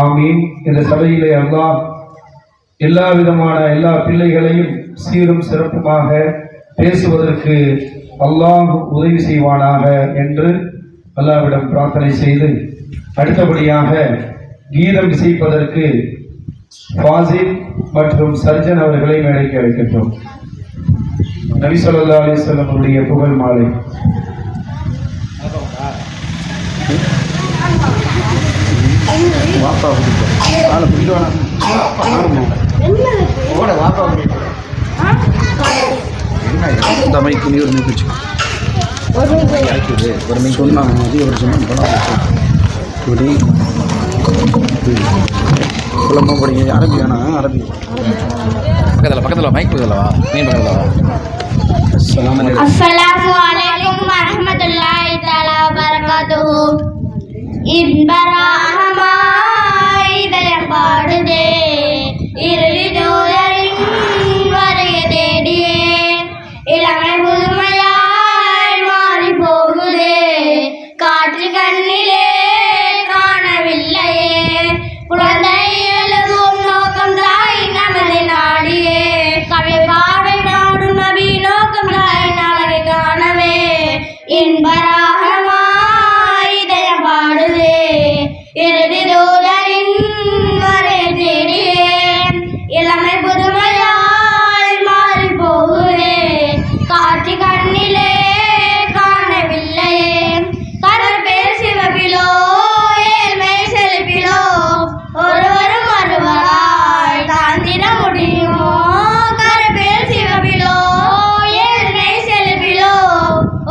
ஆமீன். இந்த சபையிலே அல்லாஹ் எல்லா விதமான எல்லா பிள்ளைகளையும் சீரும் சிறப்புமாக பேசுவதற்கு அல்லாஹ் உதவி செய்வானாக என்று அல்லாஹ்விடம் பிரார்த்தனை செய்து, அடுத்தபடியாக கீதம் இசைப்பதற்கு ஃபாசில் மற்றும் சர்ஜன் அவர்களை மேடைக்கு அழைக்கின்றோம். நபி ஸல்லல்லாஹு அலைஹி வஸல்லம் அவருடைய புகழ் மாலை. பக்கத்தில் மைக் பக்கத்தில் அஸ்ஸலாமு அலைக்கும் வரஹ்மத்துல்லாஹி தஆலா வபரகாத்துஹு. இன்பராகமாய் இதயம் பாடுதே, இருளி தூதரின் வருகை தேடியே, இளமை புதுமையாய் மாறி போகுதே, காற்று கண்ணிலே காணவில்லையே, குழந்தை எழுதும் நோக்கம் தாய் நமது நாடியே, கவி பாடை நாடும் நபி நோக்கம் தாய் நாளை காணவே, இன்பராகமாய் இதயம் பாடுதே, இறுதி தூதரின் வரை தேடியே, இளமை புதுமையாய் மாறி போகுதே, காட்சி கண்ணிலே காணவில்லையே, கடல் பேர் சிவப்பிலோ ஏழ்மை செழிப்பிலோ ஒருவரும் ஒருவராய் தாந்திட முடியுமோ, கருப்பேர் சிவப்பிலோ ஏழ்மை செழிப்பிலோ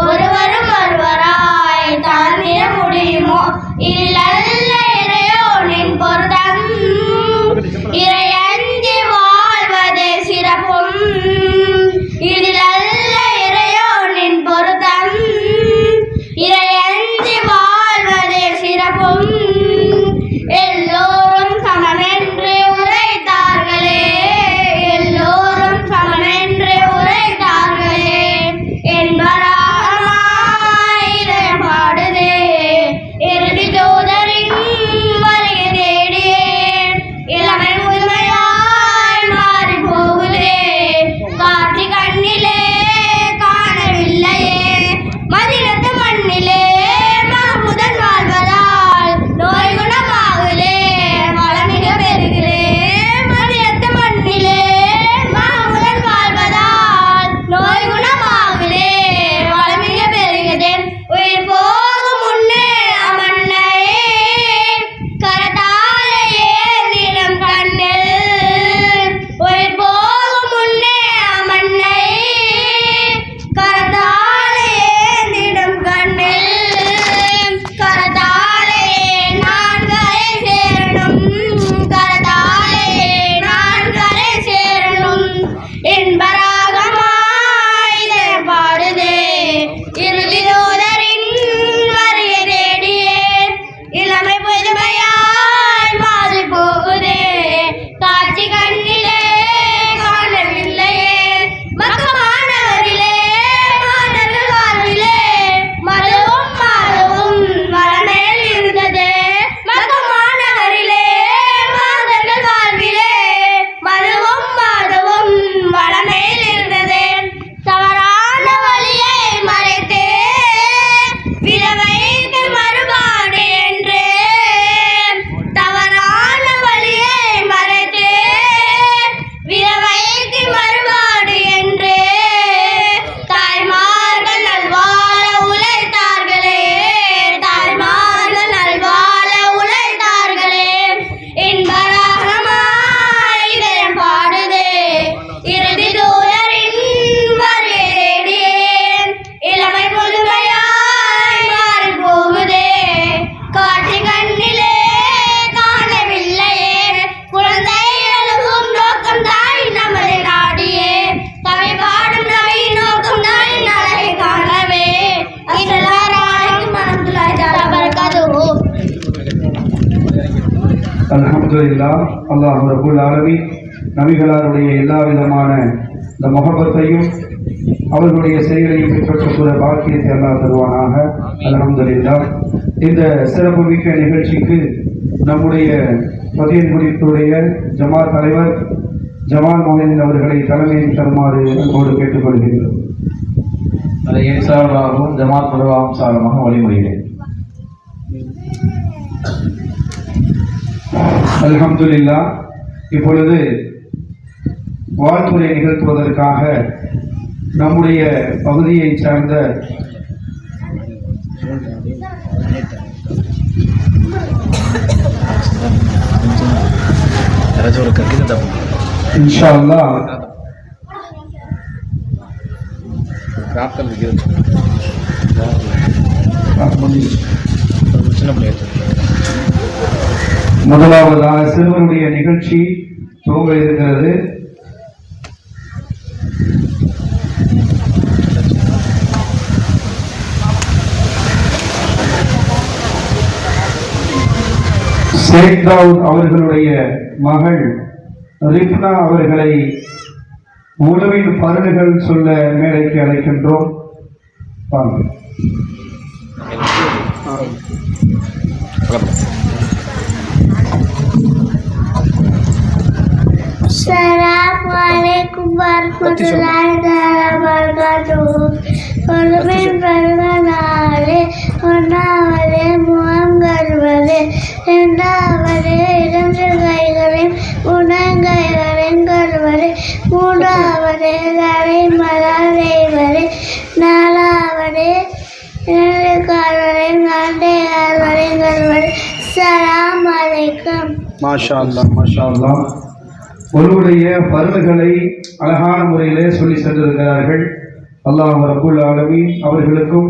ஒருவரும் ஒருவராய் தாந்திட முடியுமோ, இல்லல்ல இறையோனின் பொருத்தம், இறையஞ்சி வாழ்வதே சிறப்பும், இதிலல்ல இறையோனின் பொருத்தம், இறையஞ்சி வாழ்வதே சிறப்பும், எல்லோரும் சமமென்று உரைத்தார்களே, எல்லோரும் சமமென்று உரைத்தார்களே, என்பராகமாய் இதயம் பாடுதே, இறுதி தூதரின் வருகை தேடியே, இளமை முதுமையாய் மாறி போகுதே, காட்சி கண்ணிலே காணவில்லையே, மதினத்து மண்ணிலே மாமுதன் வாழ்வதால் நோய் குணமாகுதே, வளமிக பெருகிறே, மதினத்து மண்ணிலே மாமுதன் வாழ்வதால் நோய் குணமாகுதே, வளமிக பெருகிறே, உயிர் போகும் முன்னே அமன்னையே கரத்தாலேயே நிறம் கண்ணில், உயிர் போகும் முன்னே அமன்னையே கரத்தாலேயே நிறம் கண்ணில், கரத்தாலேயே நான் கரை சேரணும், கரத்தாலேயே நான் கரை சேரணும், என்பராகமாய் இதயம் பாடுதே, இறுதி தூதரின் வருகை தேடியே, இளமை புதுமையாய் மாறி போகுதே, காட்சி கண்ணிலே காணவில்லையே, மக்கமானவரிலே மாணவர்கள் வாழ்விலே மதுவும் மாதவும் வளமேல் இருந்தது, மக்கமானவரிலே மாதர்கள் வாழ்விலே மதுவும் மாதவும் வளமேல் இருந்தது, தவறான வழியை மறைத்தே விதவைக்கு மறுபாடு என்றே, தவறான வழியை மறைத்தே விதவைக்கு மறுபாடு என்றே, தாய்மார்கள் நல்வாழ உழைத்தார்களே, தாய்மார்கள் நல்வாழ உழைத்தார்களே, இன்பராகமாய் இதயம் பாடுதே, இறுதி தூதரின் வருகை தேடியே, இளமை புதுமையாய் மாறி போகுதே, காட்சி கண்ணிலே காணவில்லையே, குழந்தை எழுதும் நோக்கம் தாய் நமது நாடியே, கவி பாடும் நபி நோக்கம் தாய் நாளை காணவே, அஸ்ஸலாமு அலைக்கும் வரஹ்மத்துல்லாஹி தஆலா வபரகாத்துஹு. அல்ஹம்துலில்லாஹ். அல்லாஹ் ரப்பல் ஆலமீன் நபிகளாருடைய எல்லா விதமான இந்த முஹப்பத்தையும் அவர்களுடைய செயலையும் பின்பற்றக்கூடிய பாக்கியத்தை அல்லாஹ் தருவானாக. அல்ஹம்துலில்லாஹ். இந்த சிறப்பு மிக்க நிகழ்ச்சிக்கு நம்முடைய பதியன் குறிப்புடைய ஜமாத் தலைவர் ஜமால் மொஹிதீன் அவர்களை தலைமையில் தருமாறு அன்போடு கேட்டுக்கொள்கிறோம். அதை என் சார்பாகவும் ஜமாத் நிர்வாகம் சார்பாக வழிமொழிகிறேன். அல்ஹம்துலில்லாஹ். இப்பொழுது வாழ்த்துரை நிகழ்த்துவதற்காக நம்முடைய பகுதியை சார்ந்த இன்ஷா அல்லாஹ் முதலாவதாக சிறுவனுடைய நிகழ்ச்சி துவங்க இருக்கிறது. ஷேக் தாவூத் அவர்களுடைய மகள் ரிப்னா அவர்களை உழவின் பருடுகள் சொல்ல மேடைக்கு அழைக்கின்றோம். Assalamualaikum warahmatullahi wabarakatuh. Urumin permanale, onavale muangarvale, endavale iranjagaigalim, unangaigalim garvale, mudavale garim malavale, nalavale nalikalim nandeyavale garvale. Assalamualaikum. மாஷா அல்லாஹ், மாஷா அல்லாஹ். ஒருவருடைய பருவங்களை அழகான முறையிலே சொல்லி சென்றிருக்கிறார்கள். அல்லாஹ் ரப்புல் ஆலமீன் அவர்களுக்கும்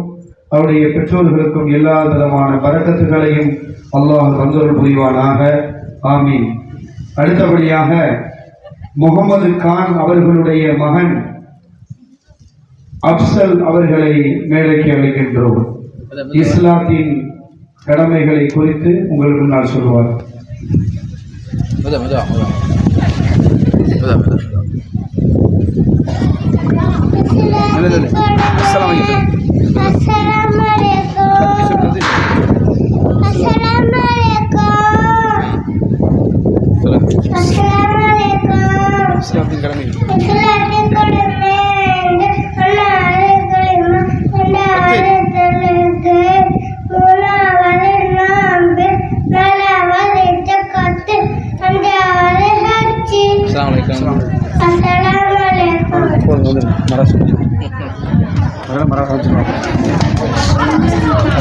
அவருடைய பெற்றோர்களுக்கும் எல்லா விதமான பரக்கத்துகளையும் அல்லாஹ் தந்தருள் புரிவானாக. ஆமீன். அடுத்தபடியாக முகமது கான் அவர்களுடைய மகன் அப்சல் அவர்களை மேடைக்கு அழைக்கின்றோம். இஸ்லாத்தின் கடமைகளை குறித்து உங்களுக்கு முன்னால் சொல்வார்.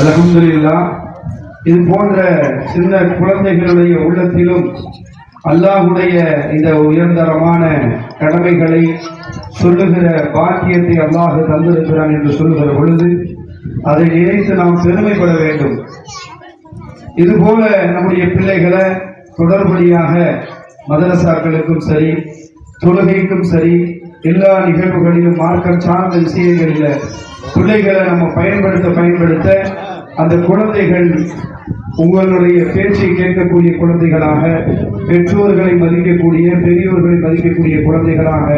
அல்ஹம்துலில்லாஹ். இது போன்ற சின்ன குழந்தைகளுடைய உள்ளத்திலும் அல்லாஹ்வுடைய இந்த உயர்தரமான கடமைகளை சொல்லுகிற பாக்கியத்தை அல்லாஹ் தந்திருக்கிறான் என்று சொல்லுகிற பொழுது அதை நினைத்து நாம் பெருமைப்பட வேண்டும். இதுபோல நம்முடைய பிள்ளைகளை தொடர்படியாக மதரசாக்களுக்கும் சரி, தொழுகைக்கும் சரி, எல்லா நிகழ்வுகளிலும் மார்க்கம் சார்ந்த விஷயங்களில் பிள்ளைகளை நம்ம பயன்படுத்த அந்த குழந்தைகள் உங்களுடைய பேச்சை கேட்கக்கூடிய குழந்தைகளாக, பெற்றோர்களை மதிக்கக்கூடிய, பெரியோர்களை மதிக்கக்கூடிய குழந்தைகளாக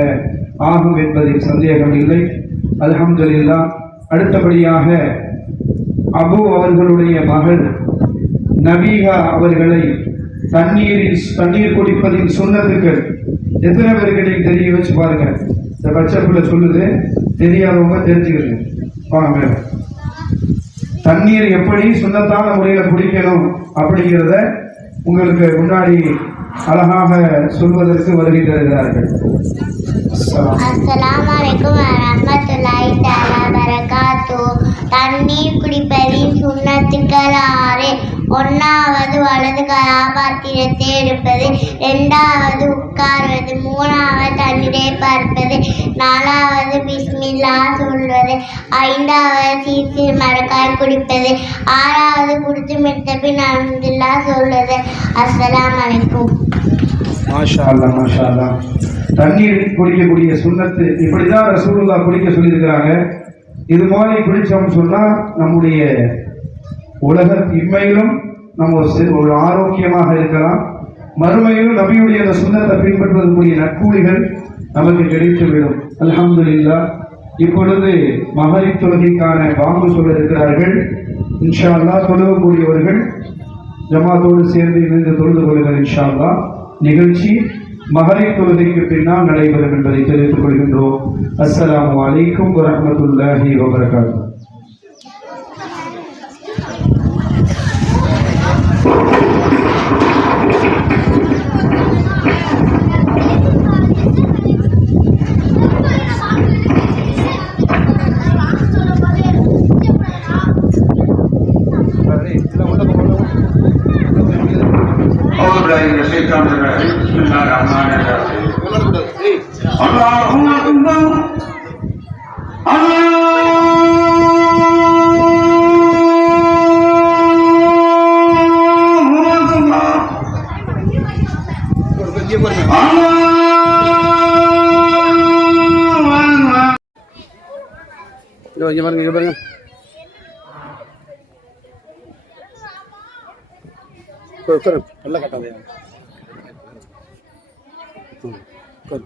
ஆகும் என்பதில் சந்தேகம் இல்லை. அல்ஹம்துலில்லாஹ். அடுத்தபடியாக அபு அவர்களுடைய மகள் நபீகா அவர்களை தண்ணீர் குடிப்பதின் சுன்னத்துக்கள் எத்தனை பேருக்கு நீங்க தெரிய வச்சு பாருங்க. இந்த பச்சை பிள்ளை சொல்லுது, தெரியாதவங்க தெரிஞ்சுக்கிறது. வாங்க மேல. தண்ணீர் எப்படி சுண்ணத்தான முறையில் குடிக்கணும் அப்படிங்கிறத உங்களுக்கு முன்னாடி அழகாக சொல்வதற்கு வருகை தருகிறார்கள். அஸ்ஸலாமு வரஹ்மத்துல்லாஹி தஆலா பரகாத்துஹு. தண்ணீர் குடிப்பதின் சுன்னத்துக்கள் 6. 1வது வலது கதாபாத்திரத்தை எடுப்பது, 2வது உட்கார்வது, 3வது தண்ணீரை பார்ப்பது, 4வது பிஸ்மில்லா சொல்வது, 5வது சீசில் மரக்காய் குடிப்பது, 6வது குடித்து மெத்த பின் அல்ஹம்துலில்லாஹ் சொல்வது. அஸ்ஸலாமு அலைக்கும். மாஷா அல்லாஹ், மாஷா அல்லாஹ். தண்ணீர் குடிக்கக்கூடிய சுன்னத்து இப்படிதான் ரசூலுல்லாஹ் குடிக்க சொல்லியிருக்கிறாங்க. இது மாதிரி குடிச்சோம்னு சொன்னா நம்முடைய உலக இம்மையிலும் நம்ம ஒரு ஆரோக்கியமாக இருக்கலாம், மறுமையிலும் நபியுடைய அந்த சுன்னத்தை பின்பற்றுவதற்குரிய நற்கூலிகள் நமக்கு கிடைத்துவிடும். அல்ஹம்துலில்லாஹ். இப்பொழுது மகரிப் தொழுகைக்கான பாங்கு சொல்ல இருக்கிறார்கள். இன்ஷா அல்லாஹ் தொழுகக்கூடியவர்கள் ஜமாத்தோடு சேர்ந்து இணைந்து தொழுது கொள்ளுங்கள் இன்ஷா அல்லாஹ். நிகழ்ச்சி மகரிப் தொழுகைக்கு பின்னால் நடைபெறும் என்பதை தெரிவித்துக் கொள்கின்றோம். அஸ்ஸலாமு அலைக்கும் வரஹ்மத்துல்லாஹி வபரகாத்துஹு. இங்க பாருங்க, இங்க பாருங்க. உட்காரு, நல்லா கட்டாதையா. உட்காரு.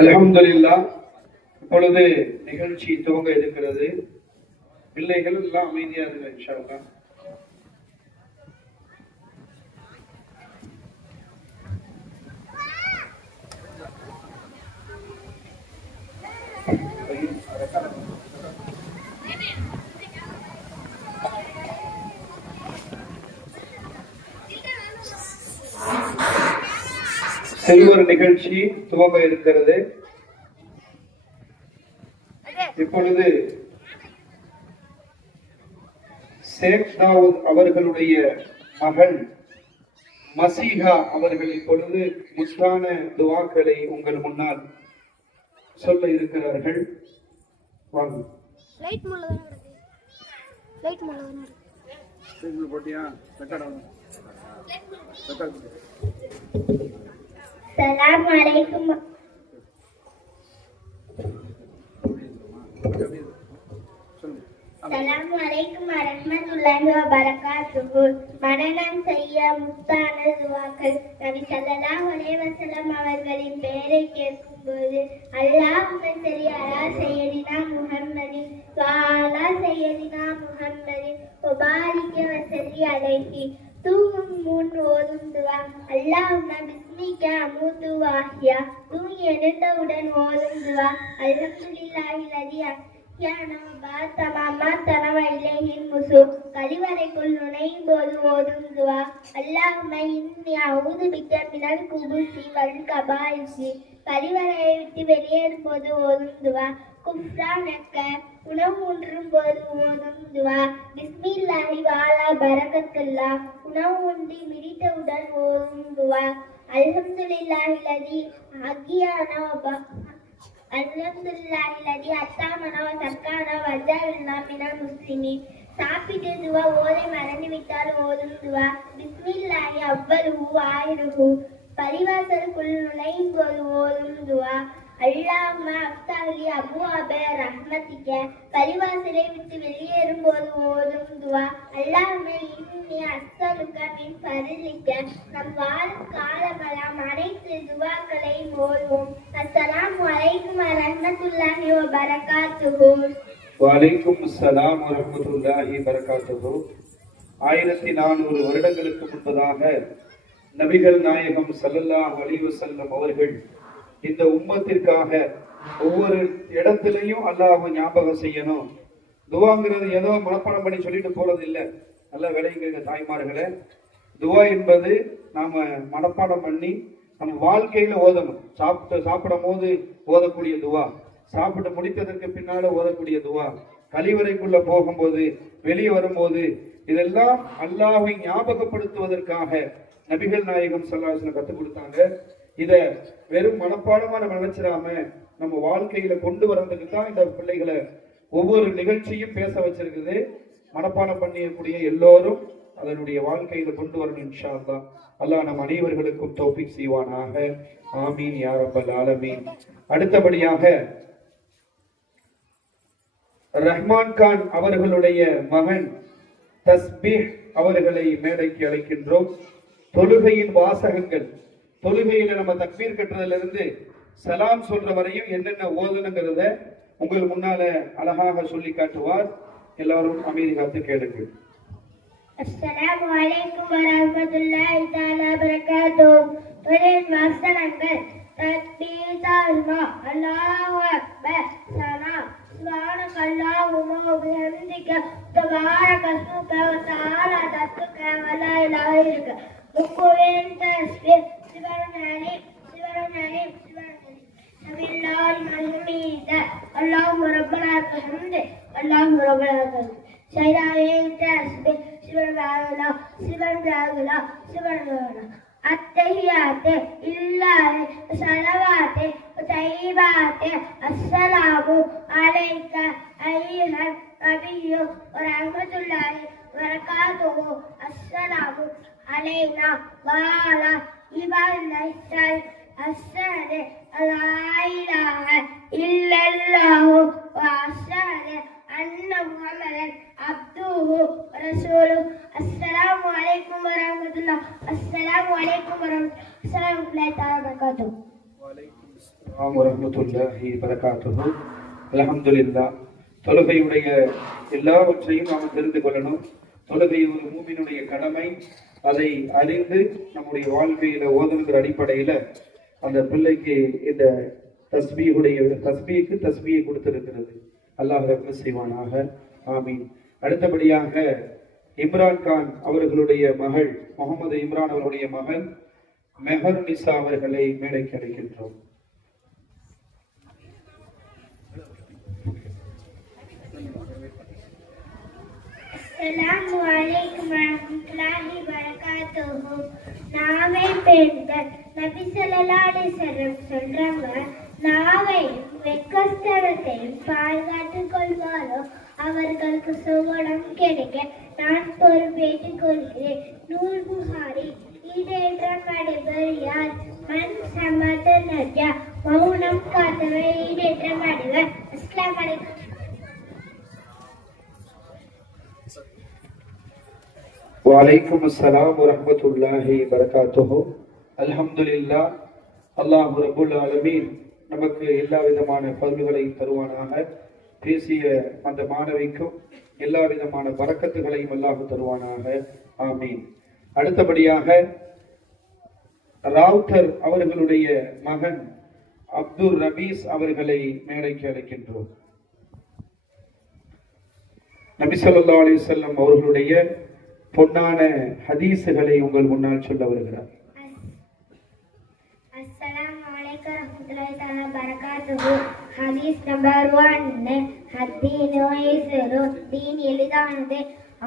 அல்ஹம்துலில்லாஹ். இப்பொழுது நிகழ்ச்சி துவங்க இருக்கிறது. பிள்ளைகள் எல்லாம் அமைதியா இருங்க இன்ஷா அல்லாஹ். செல்வர் நிகழ்ச்சி துவங்க இருக்கிறது. இப்பொழுது ஷேக் தாவூத் அவர்களுடைய மகள் மசீஹா அவர்கள் இப்பொழுது முத்தான துவாக்களை உங்கள் முன்னால் சொல்ல இருக்கிறார்கள். வாங்க. போட்டியா? சலாம் அலைக்கும். அஸ்ஸலாமு அலைக்கும் வரஹ்மத்துல்லாஹி வபரகாத்துஹு. மனனம் செய்ய முத்தான துவாக்கள். நபி ஸல்லல்லாஹு அலைஹி வஸல்லம் அவர்களின் பெயரை கேட்கும்போது அல்லாஹும்ம ஸல்லி அலா சய்யிதினா முஹம்மதின் வ அலா சய்யிதினா முஹம்மதின் வ பாரிக் வ ஸல்லி அலைஹி. தூங்கும் முன் ஓதும் துவா அல்லாஹும்ம பிஸ்மிக அமூது வ அஹ்யா. தூங்கி எழுந்தவுடன் ஓதும் துவா அல்ஹம்துலில்லாஹி லதி கழிவறைக்குள் நுழையும் போது ஓதும் துவா அல்லாஹும்ம இன்னி அஊது பிக்க மினல் குபுஸி வல் கபாயிஸி. கழிவறையை விட்டு வெளியேறும் போது ஓதும் துவா குஃப்ரானக்க. உணவு உண்ணும் போது ஓதும் துவா பிஸ்மில்லாஹி வஅலா பரக்கத்துல்லாஹ். உணவு உண்டி மிதித்தவுடன் ஓதும் துவா அல்ஹம்துலில்லாஹி லதி ஹக்கியானா அல்ஹம்துலில்லாஹி அத்தாமனா சர்க்கானா வஜஅல்னா மினல் முஸ்லிமீன். சாப்பிட்டு துவா ஓதை மறந்துவிட்டால் ஓதும் துவா பிஸ்மில்லாஹி அவ்வலுஹு ஆயிருஹு. பரிவாசலுக்குள் நுழையும் போது ஓதும் துவா அல்லாஹும்ம அஃப்தஹ்லி அபுவாப ரஹ்மத்திக. பரிவாசலை விட்டு வெளியேறும் போது ஓதும் துவா அல்லாஹும்ம இன்னி அஸ்அலுக மின் ஃபர்லிக. நம் வாழும் காலமெல்லாம் அனைத்து துவாக்களையும் ஓதுவோம். அஸ்ஸலாமு அலைக்கும் வரஹ்மத்துல்லாஹி வபரகாத்துஹு. வலைக்கும் அஸ்ஸலாம் வரஹ்மத்துல்லாஹி வபரகாத்துஹு. 1400 வருடங்களுக்கு முன்பதாக நபிகள் நாயகம் ஸல்லல்லாஹு அலைஹி வஸல்லம் அவர்கள் இந்த உம்மத்திற்காக ஒவ்வொரு இடத்திலையும் அல்லாஹ்வை ஞாபகம் செய்யணும். துவாங்கிறது ஏதோ மனப்பாடம் பண்ணி சொல்லிட்டு போறது இல்லை. நல்ல விளையுங்க தாய்மார்களே. துவா என்பது நாம மனப்பாடம் பண்ணி நம்ம வாழ்க்கையில ஓதணும். சாப்பிடும் போது ஓதக்கூடிய துவா, சாப்பிட்டு முடித்ததற்கு பின்னால ஓதக்கூடிய துவா, கழிவறைக்குள்ள போகும்போது, வெளியே வரும்போது, இதெல்லாம் அல்லாஹ்வை ஞாபகப்படுத்துவதற்காக நபிகள் நாயகம் ஸல்லல்லாஹு அலைஹி வஸல்லம் கற்றுக் கொடுத்தாங்க. இத வெறும் மனப்பாடமா நம்ம நினைச்சிடாம நம்ம வாழ்க்கையில கொண்டு வரதுக்கு தான் இந்த பிள்ளைகளை ஒவ்வொரு நிகழ்ச்சியும் பேச வச்சிருக்குது. மனப்பாடம் பண்ணியக்கூடிய எல்லோரும் அதனுடைய வாழ்க்கையில கொண்டு வரணும் இன்ஷா அல்லாஹ். அல்லாஹ் நம் அனைவர்களுக்கும் தௌஃபீக் செய்வானாக. ஆமீன் யா ரப்பல் ஆலமீன். அடுத்தபடியாக ரஹ்மான் கான் அவர்களுடைய மகன் தஸ்பீஹ் அவர்களை மேடைக்கு அழைக்கின்றோம். தொழுகையின் வாசகங்கள், தொழுகையில நம்ம தக்பீர் கட்டுறதுல இருந்து சலாம் சொல்ற வரையும் என்னென்ன ஓதணுங்கிறத உங்கள் முன்னால அழகாக சொல்லி காட்டுவார். எல்லாரும் அமைதி காத்து கேளுங்கள். அஸ்ஸலாமு அலைக்கும் வரஹ்மத்துல்லாஹி தஆலா பரகாத்துஹு. தொழில் வாசகங்கள் தக்பீர் தஹ்மா அல்லாஹு அக்பர் சனா சுப்ஹானக அல்லாஹும்ம வ பிஹம்திக தபாரக ஸ்முக வ தஆலா தத்துக வ லா இலாஹ இல்லக முக்குவின் தஸ்பீர் சிவனானி சிவனானி சிவனானி அபில்லாஹி மஹ்மீத அல்லாஹு ரப்பனா தஹம்து அல்லாஹு ரப்பனா தஹம்து சைதாயின் தஸ்பீர் சிவனானா சிவனானா சிவனானா அத்தஹியாத்து இல்லாஹி ஸலவாத்து தய்யிபாத்து அஸ்ஸலாமு அலைக அய்யுஹன் நபியு வ ரஹ்மத்துல்லாஹி வ பரகாத்துஹு. அஸ்ஸலாமு அலைனா வ அலா இபாதில்லாஹி அஸ்ஸலாமு லா இலாஹ இல்லல்லாஹு வ அஸ்ஸலாமு அன்ன முஹம்மதன் அப்துஹு வ ரசூலுஹு. அஸ்ஸலாமு அலைக்கும் வரஹ்மத்துல்லாஹ். அஸ்ஸலாமு அலைக்கும் வரஹ்மத்துல்லாஹி தஆலா பரகாத்துஹு. வலைக்கும் அஸ்ஸலாம் வரஹ்மத்துல்லாஹி பரகாத்துஹு. அல்ஹம்துலில்லாஹ். தொழுகையுடைய எல்லாவற்றையும் நாம் தெரிந்து கொள்ளணும். தொழுகை ஒரு மூமினுடைய கடமை. அதை அறிந்து நம்முடைய வாழ்க்கையில ஓதுங்கிற அடிப்படையில அந்த பிள்ளைக்கு இந்த தஸ்பீக்கு தஸ்பியை கொடுத்திருக்கிறது. அல்லாஹ் ரஹ்மத் செய்வானாக. ஆமீன். அடுத்தபடியாக இம்ரான் கான் அவர்களுடைய மகள், முகமது இம்ரான் அவர்களுடைய மகள் மெஹர் நிசா அவர்களை மேடைக்கு அழைக்கின்றோம். அஸ்ஸலாமு அலைக்கும் வரஹ்மத்துல்லாஹி வரகாத்துஹு. நாவை பெண்கள் நபி ஸல்லல்லாஹு அலைஹி வஸல்லம் சொல்றாங்க, நாவை வெக்கஸ்தலத்தையும் பாதுகாத்துக் கொள்வாரோ அவர்களுக்கு சுவனம் கிடைக்க நான் பொறுப்பேற்றுக் கொள்கிறேன். நூல் புகாரி. ஈடேற்றம் அடைவர் யார்? மண் சமத நஜா. மௌனம் காத்தவர் ஈடேற்றம் அடைவர். அஸ்ஸலாமு அலைக்கும். வலைக்கும் அஸ்ஸலாம் வரஹ்மத்துல்லாஹி பரகாத்துஹு. அல்ஹம்துலில்லாஹ். அல்லாஹ் ரப்புல் ஆலமீன் நமக்கு எல்லா விதமான பல்குகளை தருவானாக. பேசிய அந்த மாணவிக்கும் எல்லா விதமான பரக்கத்துகளையும் அல்லாஹ் தருவானாக. ஆமீன். அடுத்தபடியாக ராவுத்தர் அவர்களுடைய மகன் அப்துல் ரபீஸ் அவர்களை மேடைக்கு அழைக்கின்றோம். நபி ஸல்லல்லாஹு அலைஹி வஸல்லம் அவர்களுடைய பொன்னான ஹதீசுகளை உங்கள் முன்னால் சொல்ல வருகிறார். அஸ்ஸலாமு அலைக்கும் வரஹ்மத்துல்லாஹி தஆலா பரகாத்துஹு. ஹதீஸ் நம்பர் 1. ஹதீன் வயசுரு தீன் எளிதானது,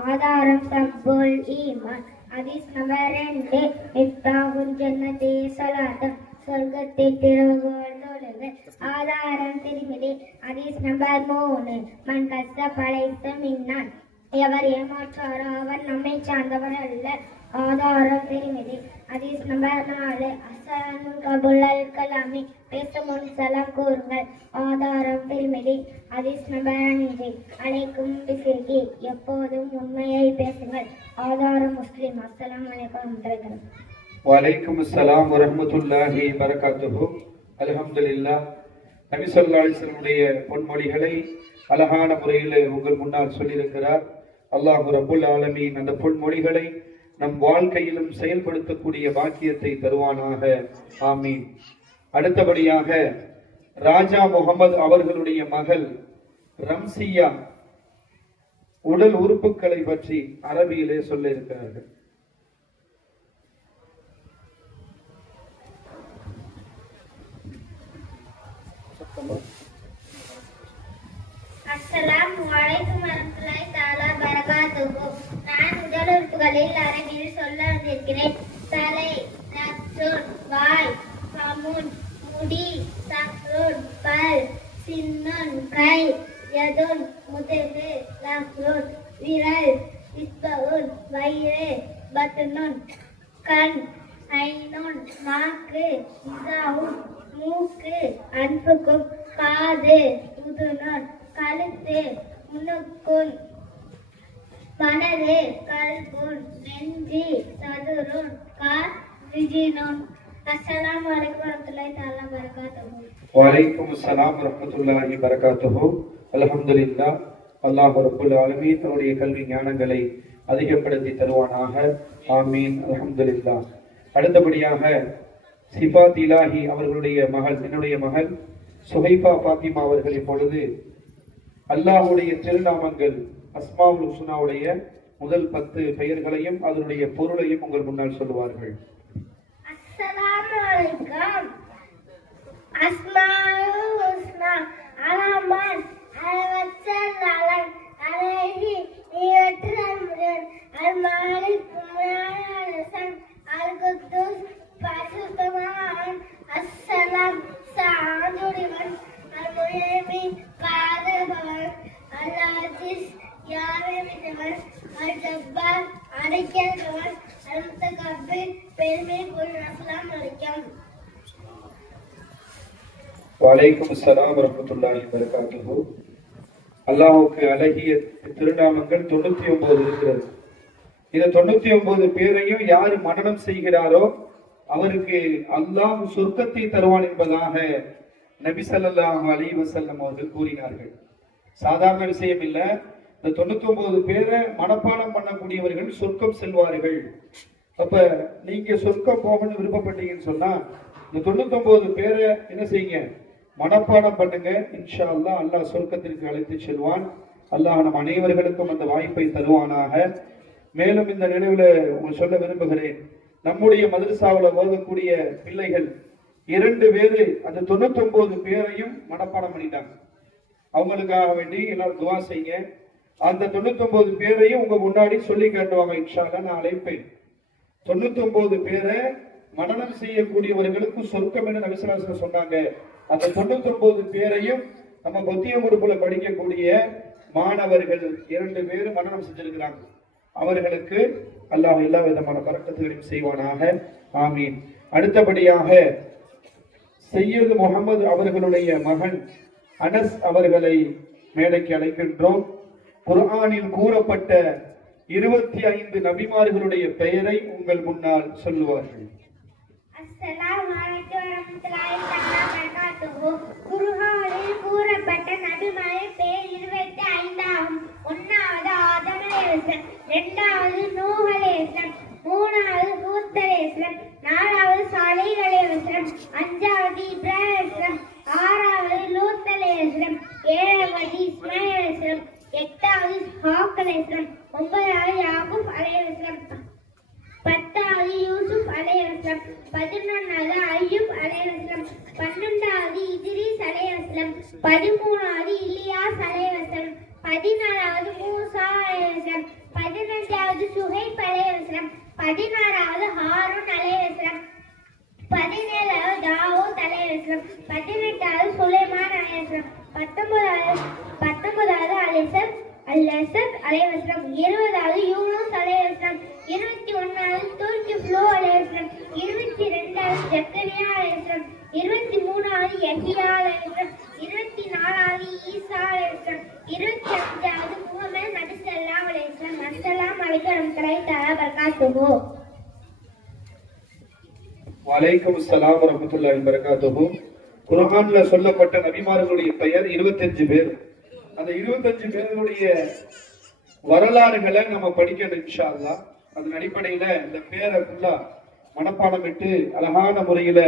ஆதாரம் தப்புல் ஈமான். ஹதீஸ் நம்பர் 2. இஃப்தாஹுல் ஜன்னதி ஸலாத், சொர்க்கத்தை திறவுகோல் தொழுகை. ஆதாரம் திர்மிதி. ஹதீஸ் நம்பர் 3. மன் கஸ்ஸ பலைஸ மின்னான், எவர் ஏமாற்றாரோ அவர் நம்மை சார்ந்தவர் அல்ல. ஆதாரம் திர்மிதி. ஹதீஸ் நம்பர் 4. அஸ்ஸலாமு கபுல் கலாமி, பேச முன் சலாம் கூறுங்கள். ஆதாரம் திர்மிதி. ஹதீஸ் நம்பர் 5. அலைக்கும் பிசிகி, எப்போதும் உண்மையை பேசுங்கள். ஆதாரம் முஸ்லிம். அஸ்ஸலாமு அலைக்கும் வரஹ்மத்துல்லாஹி. வலைக்கும் அஸ்ஸலாம் வரஹ்மத்துல்லாஹி பரகாத்துஹு. அல்ஹம்துலில்லாஹ். நபி ஸல்லல்லாஹு அலைஹி வஸல்லுடைய பொன்மொழிகளை அழகான முறையில் உங்கள் முன்னால் சொல்லியிருக்கிறார். அல்லாஹ் ரப்புல் ஆலமீன் அந்த பொன்மொழிகளை நம் வாழ்க்கையிலும் செயல்படுத்தக்கூடிய பாக்கியத்தை தருவானாக. ஆமீன். அடுத்தபடியாக ராஜா முகமது அவர்களுடைய மகள் ரம்சியா உடல் உறுப்புகளை பற்றி அரபியிலே சொல்ல இருக்கிறார்கள். அஸ்ஸலாமு அலைக்கும் வரஹ்மத்துல்லாஹி தஆலா பரகாத்துஹு. நான் உடல் உறுப்புகளில் அரபியில் சொல்ல வந்திருக்கிறேன். தலை, நச்சுன், வாய், கமுன், முடி, சக்ருன், பல், சின்னன், கை, யதுன், முதுகு, லஹ்ருன், விரல், இஸ்பவுன், வயிறு பத்னுன், கண் ஐனுன், நாக்கு இசாவும், மூக்கு அன்புக்கும், காது உதுனுன், கழுத்து முனுக்குன், மனது கல்புன், நெஞ்சு சதுருன், கார் ரிஜினுன். அஸ்ஸலாமு அலைக்கும் வரஹ்மத்துல்லாஹி தஆலா வபரகாத்துஹு. வலைக்கும் அஸ்ஸலாம் வரஹ்மத்துல்லாஹி வபரகாத்துஹு. அல்ஹம்துலில்லாஹ். அல்லாஹ் ரப்புல் ஆலமீன் தன்னுடைய கல்வி ஞானங்களை அதிகப்படுத்தி தருவானாக. ஆமீன். அல்ஹம்துலில்லாஹ். அடுத்தபடியாக சிஃபாத் இலாஹி அவர்களுடைய மகள், என்னுடைய மகள் சுஹைபா பாத்திமா அவர்கள் இப்பொழுது அல்லாஹ்வுடைய திருநாமங்கள் அஸ்மாவுல் ஹுஸ்னாவுடைய முதல் 10 பெயர்களையும் அதனுடைய பொருளையும் உங்கள் முன்னால் சொல்லுவார்கள். அஸ்ஸலாமு அலைக்கும். அஸ்மாவுல் ஹுஸ்னா அலமன் அல்வச்சல் அலன் அலைஹி நியற்றமுடன் அல் மாலிக் முனாலசன் அல் குத்தூஸ் பசுத்தமான் அஸ்ஸலாம் சாதுரிவன் அல் முயமின் காதபவன் அல் அஜீஸ் யாரமிதவன் அல் ஜப்பார் அடைக்கல்பவன் அல் முத்தகப்பிர் பெருமை கொள்ளும். அஸ்ஸலாமு அலைக்கும். வலைக்கும் அஸ்ஸலாம் வரஹ்மத்துல்லாஹி வபரகாத்துஹு. அல்லாஹ்வுக்கு அழகிய திருநாமங்கள் 99 இருக்கிறது. இந்த 99 பேரையும் யார் மனனம் செய்கிறாரோ அவருக்கு அல்லாஹ் சொர்க்கத்தை தருவான் என்பதாக நபி ஸல்லல்லாஹு அலைஹி வஸல்லம் அவர்கள் கூறினார்கள். சாதாரண விஷயம் இல்ல. இந்த 99 பேரை மனப்பாடம் பண்ணக்கூடியவர்கள் சொர்க்கம் செல்வார்கள். அப்ப நீங்க சொர்க்கம் போகணும்னு விருப்பப்பட்டீங்கன்னு சொன்னா இந்த 99 பேரை என்ன செய்யுங்க, மனப்பாடம் பண்ணுங்க. இன்ஷா அல்லாஹ் அல்லாஹ் சொர்க்கத்திற்கு அழைத்து செல்வான். அல்லாஹ் நம் அனைவர்களுக்கும் அந்த வாய்ப்பை தருவானாக. மேலும் இந்த நினைவுல உங்களுக்கு சொல்ல விரும்புகிறேன், நம்முடைய மதரசாவில் ஓதக்கூடிய பிள்ளைகள் 2 பேரு அந்த 99 பேரையும் மனப்பாடம் பண்ணிட்டாங்க. அவங்களுக்காக வேண்டி எல்லாரும் துவா செய்யுங்க. அந்த 99 பேரையும் உங்க முன்னாடி சொல்லி காட்டுவாங்க. இன்ஷா அல்லாஹ் நான் அழைப்பேன். 99 பேரை மனனம் செய்யக்கூடியவர்களுக்கு சொர்க்கம் என்று நபி ஸல்லல்லாஹு அலைஹி வஸல்லம் சொன்னாங்க. அந்த 99 பேரையும் நம்ம கொத்திய முறுப்புல படிக்கக்கூடிய மாணவர்கள் 2 பேரும் மனனம் செஞ்சிருக்கிறாங்க. அவர்களுக்கு அல்லாஹ் எல்லா விதமான பரக்கத்துகளையும் செய்வானாக. ஆமீன். அடுத்தபடியாக சையது முகமது அவர்களுடைய மகன் அனஸ் அவர்களை மேடைக்கு அழைக்கின்றோம். குர்ஆனில் கூறப்பட்ட 25 நபிமார்களுடைய பெயரை உங்கள் முன்னால் சொல்லுவார்கள். அஸ்ஸலாமு அலைக்கும் வரஹ்மத்துல்லாஹி தஆலா வபரகாத்துஹு. குர்ஆனில் கூறப்பட்ட நபிமாரின் பெயர் 25 ஆகும். 1வது ஆதம் அலைஹிஸ்ஸலாம், 2வது நூஹ் அலைஹிஸ்ஸலாம், 3வது ஹூத் அலைஹிஸ்ஸலாம், 4வது சாலிஹ் அலைஹிஸ்ஸலாம், 5வது இப்ராஹீம் அலைஹிஸ்ஸலாம், 6வது லூத் அலைஹிஸ்ஸலாம், 7வது இஸ்மாயில் அலைஹிஸ்ஸலாம், 8வது இஸ்ஹாக் அலைஹிஸ்ஸலாம், 9வது யாக்கூப் அலைஹிஸ்ஸலாம், 10வது யூசுப் அலைஹிஸ்ஸலாம், 11வது அய்யூப் அலைஹிஸ்ஸலாம், 12வது இத்ரீஸ் அலைஹிஸ்ஸலாம், 13வது இலியாஸ் அலைஹிஸ்ஸலாம், 14வது மூசா அலைஹிஸ்ஸலாம், 15வது சுஹைப் அலைஹிஸ்ஸலாம், 16வது ஹாரூன் அலைஹிஸ்ஸலாம், 17வது தாவூத் அலைஹிஸ்ஸலாம், 18வது சுலைமான் அலைஹிஸ்ஸலாம், 19வது அலிசப் அலைஹிஸ்ஸலாம், 20வது யூனுஸ் அலைஹிஸ்ஸலாம், 21வது துல்கிஃப்லு அலைஹிஸ்ஸலாம், 22வது ஜக்கரியா அலைஹிஸ்ஸலாம், 23வது யஹ்யா அலைஹிஸ்ஸலாம், 24வது ஈசா அலைஹிஸ்ஸலாம், 25வது முஹம்மது நபி ஸல்லல்லாஹு அலைஹி வஸல்லம். அஸ்ஸலாமு அலைக்கும் வரஹ்மத்துல்லாஹி தஆலா வபரகாத்துஹு. வலைக்கும் அஸ்ஸலாம் வரஹ்மத்துல்லாஹி வபரகாத்துஹு. குர்ஆன்ல சொல்லப்பட்ட நபிமார்களுடைய பெயர் 25 பேர். அந்த 25 பேர்களுடைய வரலாறுகளை நம்ம படிக்கணும் இன்ஷா அல்லாஹ். அதன் அடிப்படையில இந்த பேரை ஃபுல்லா மனப்பாடம் விட்டு அழகான முறையில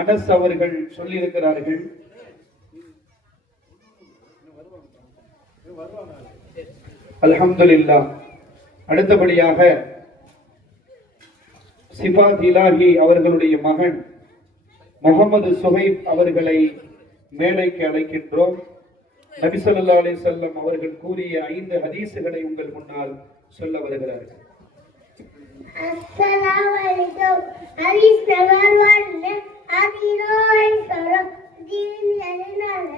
அனஸ் அவர்கள் சொல்லி இருக்கிறார்கள். அல்ஹம்துலில்லாஹ். அடுத்தபடியாக சிஃபாத் இலாஹி அவர்களுடைய மகன் முகமது சுஹைப் அவர்களை மேடைக்கு அழைக்கின்றோம். நபி ஸல்லல்லாஹு அலைஹி வஸல்லம் அவர்கள் கூறிய 5 ஹதீஸுகளை உங்கள் முன்னால் சொல்ல வருகிறார்கள். அஸ்ஸலாமு அலைக்கும். ஹதீஸ் நம்பர் 1 அதிரோய் சரம் தீன் யலினால.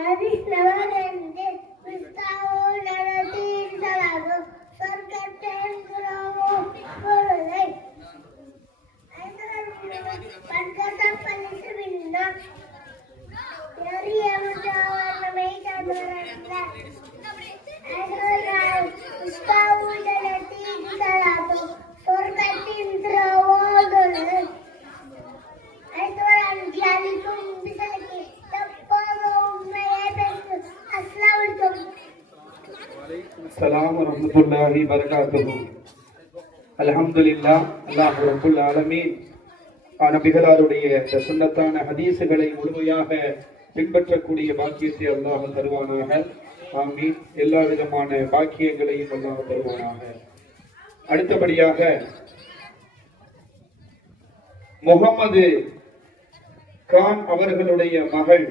ஹதீஸ் நம்பர் 2 முஸ்தவு நரதீன் சலாமு சொர்க்கத்தை அஸ்ஸலாமு வரஹ்மத்துல்லாஹி வபரகாத்துஹு. அல்ஹம்துலில்லாஹ், அல்லாஹ் ரப்புல் ஆலமீன் நபிகளாருடைய இந்த சுன்னத்தான ஹதீஸுகளை முழுமையாக பின்பற்றக்கூடிய பாக்கியத்தை அல்லாஹ் தருவானாக. ஆமீன். எல்லா விதமான பாக்கியங்களையும் அல்லாஹ் தருவானாக. அடுத்தபடியாக முகமது கான் அவர்களுடைய மகள்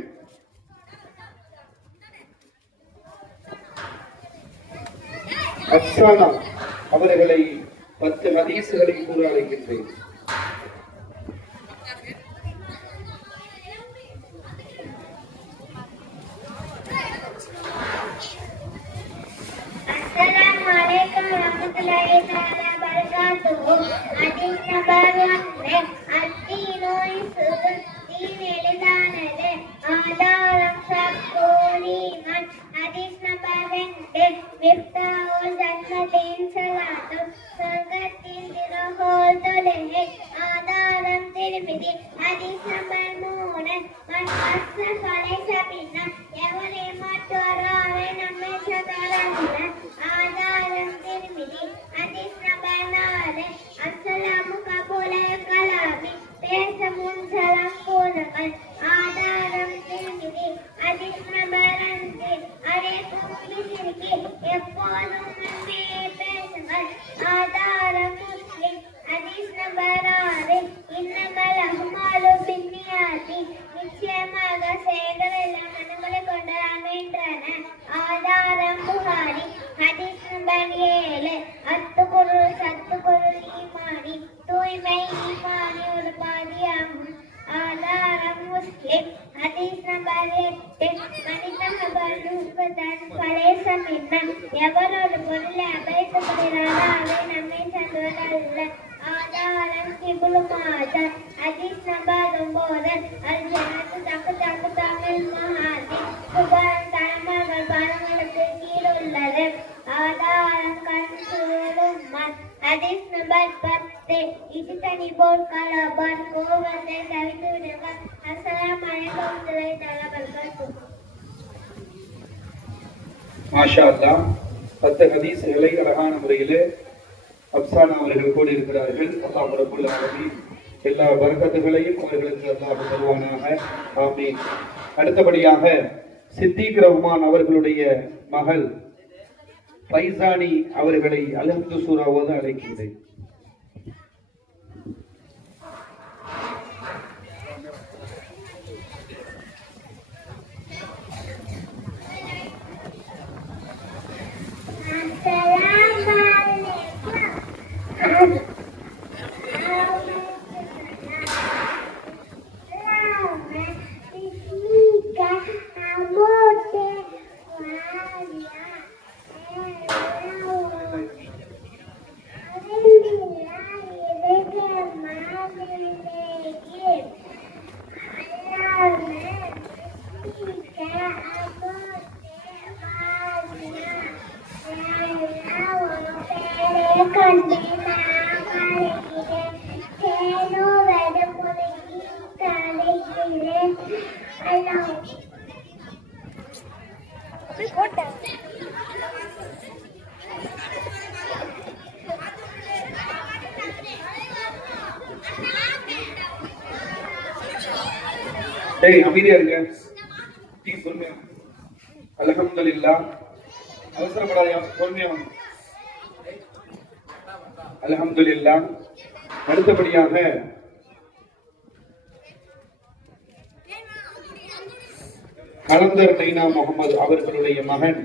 அப்சானா அவர்களை 10 ஹதீஸுகளை கூற அழைக்கின்றேன். Assalamualaikum warahmatullahi wabarakatuh. Hadis number 1. Ad-dinu yusrun. Deen எளிதானது. ஆதாரம் சக்கூலிமன். Hadis number 2. மிஃப்தாஹுல் ஜன்னத்தின் ஸலாத்து. சொர்க்கத்தின் திறவுகோல் தொழுகை. ஆதாரம் திருமிதி. Hadis number 3. மன் அஸ்ஸஸ லைஸ பின்னா. எவர் ஏமாற்றுவாரோ அவரை நம்மை சதாரல்ல. ஆதாரம் திருமிதி. ஹதீஸ் நம்பர் 4. அஸ்ஸலாமு கபூலல் கலாமி. பேச முன் சலாம் கூறுங்கள். ஆதாரம் திருமிதி. ஹதீஸ் நம்பர் 5. அலைக்கும் பிசிரிக்கி. எப்போதும் நன்மையை பேசுங்கள். ஆதாரம் முஸ்லிம். ஹதீஸ் நம்பர் 6. இன்னமல் அஹ்மாலு பின்னியாத்தி. நிச்சயமாக செயல்கள் எல்லாம் மனங்களை கொண்டு அமைகின்றன. ஆதாரம் புகாரி. ஹதீஸ் நம்பர் 7. அத்துக்குருள் சத்துக்குருள் ஈமானி. தூய்மை ஈமானி ஒரு பாதியாகும். ஆதாரம் முஸ்லிம். ஹதீஸ் நம்பர் 8. மனிதர்கள் நுஸ்பதன் பலேசமின்ன. எவர் ஒரு பொருளை அபயத்துப்படுகிறாரோ அவை நம்மை சார்ந்தவரல்ல. ஆதாரம் இப்னு மாஜா. ஹதீஸ் நம்பர் 9. அல் ஜன்னத்து தக்தகு தமிழ் மஹாதி. சுபஹான் தலமகள் பாதங்களுக்கு கீழ் உள்ளது. ஆதாரம் கன்சூல் உம்மத். ஹதீஸ் நம்பர் 10. இஜ்தனிபுல் கலபன். கோபத்தை தவிர்த்து விடுங்கள். அஸ்ஸலாமு அலைக்கும் வரஹ்மத்துல்லாஹி வபரகாத்துஹு. மாஷா அல்லாஹ். 10 ஹதீஸுகளை அழகான முறையிலே அப்சானா அவர்கள் கூறியிருக்கிறார்கள். அல்லாஹ் ரப்புல் ஆலமீன் எல்லா பரக்கத்துகளையும் அவர்களுக்கு அல்லாஹ் தருவானாக. ஆமீன். அடுத்தபடியாக சித்திக் ரஹ்மான் அவர்களுடைய மகள் பைசானி அவர்களை அல்ஹம்து சூராவோடு அழைக்கின்றேன். அமைதியா இருங்க. அல்ஹம்துலில்லாஹ். அவசரப்படாதீங்க, பொறுமையா வாங்க. அல்ஹம்துலில்லாஹ். அடுத்தபடியாக கலந்தர் நைனா முகமது அவர்களுடைய மகன்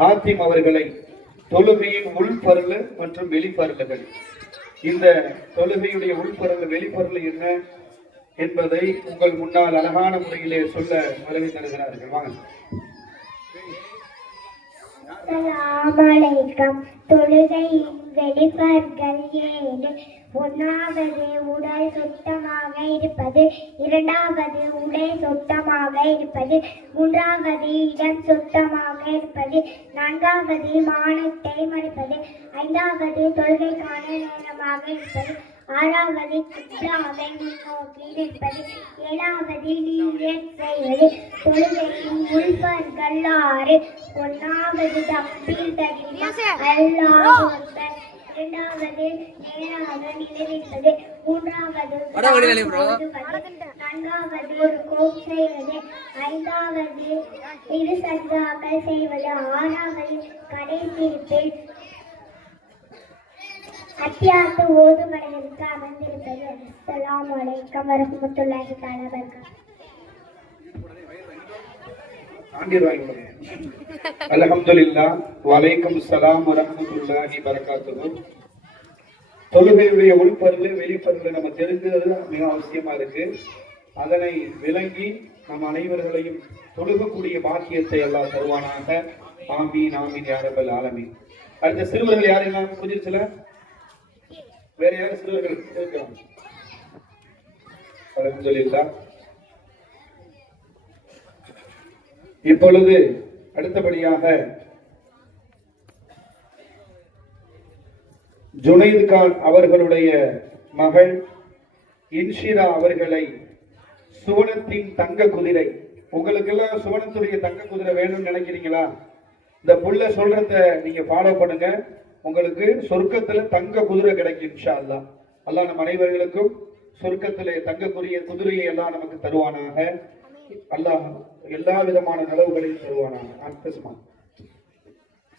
ஹாத்திம் அவர்களை தொழுகையின் உள்பருள் மற்றும் வெளிப்பருள்கள், இந்த தொழுகையுடைய உள்பருள் வெளிப்பருள் என்ன என்பதை உங்கள் முன்னால் அழகான முறையிலே சொல்ல வருகை தருகிறார்கள். வாங்க. அஸ்ஸலாமலைக்கும். தொழுகையின் வெளிப்பாடுகள் 7. ஒன்றாவது உடல் சுத்தமாக இருப்பது, இரண்டாவது உடை சுத்தமாக இருப்பது, மூன்றாவது இடம் சுத்தமாக இருப்பது, நான்காவது மானத்தை மறைப்பது, ஐந்தாவது தொழுகைக்கான நேரமாக இருப்பது, ஆறாவது கிப்லாவை நோக்கி நிற்பது, ஏழாவது நீயத் செய்வது. தொழுகையின் உள்பர்கள் 6. ஒன்றாவது தக்பீர் தக்பீர் அல்லாஹு அக்பர், இரண்டாவது நேராக நிலைநிற்பது, மூன்றாவது நான்காவது ருக்கூ செய்வது, ஐந்தாவது இரு சஜ்தாக்கள் செய்வது, ஆறாவது கடைசியில் அத்தியாத்து ஓதுமடைகளுக்கு அமர்ந்திருப்பது. அஸ்ஸலாமு அலைக்கும் வரஹ்மத்துல்லாஹி தஆலா வபரகாத்துஹு. அல்ஹம்துலில்லாஹ் வலைக்கும் ஸலாம் வரஹ்மத்துல்லாஹி வபரகாத்துஹு. தொழுகையுடைய உள்பருவு வெளிப்பருவு நம்ம தெரிஞ்சது மிக அவசியமா இருக்கு. அதனை விளங்கி நம் அனைவர்களையும் தொழுகக்கூடிய பாக்கியத்தை அல்லாஹ் தருவானாக. ஆமீன் ஆமீன் யா ரப்பல் ஆலமீன். அடுத்த சிறுவர்கள் யாரெல்லாம் புரிஞ்சிருச்சுல? வேற யாரும் சிறுவர்கள் இருக்கிறாங்க? அல்ஹம்துலில்லாஹ். இப்பொழுது அடுத்தபடியாக ஜுனைத் கான் அவர்களுடைய மகள் இன்ஷிரா அவர்களை சுவனத்தின் தங்க குதிரை, உங்களுக்கு எல்லாம் சுவனத்துடைய தங்க குதிரை வேணும்னு நினைக்கிறீங்களா? இந்த புள்ள சொல்றத நீங்க ஃபாலோ பண்ணுங்க, உங்களுக்கு சொர்க்கத்துல தங்க குதிரை கிடைக்கும் இன்ஷா அல்லாஹ். அல்லாஹ் நம் அனைவர்களுக்கும் சொர்க்கத்திலே தங்கக்குரிய குதிரையை எல்லாம் நமக்கு தருவானாக. அல்லாஹ் எல்லா விதமான நலவுகளையும் தருவானாக.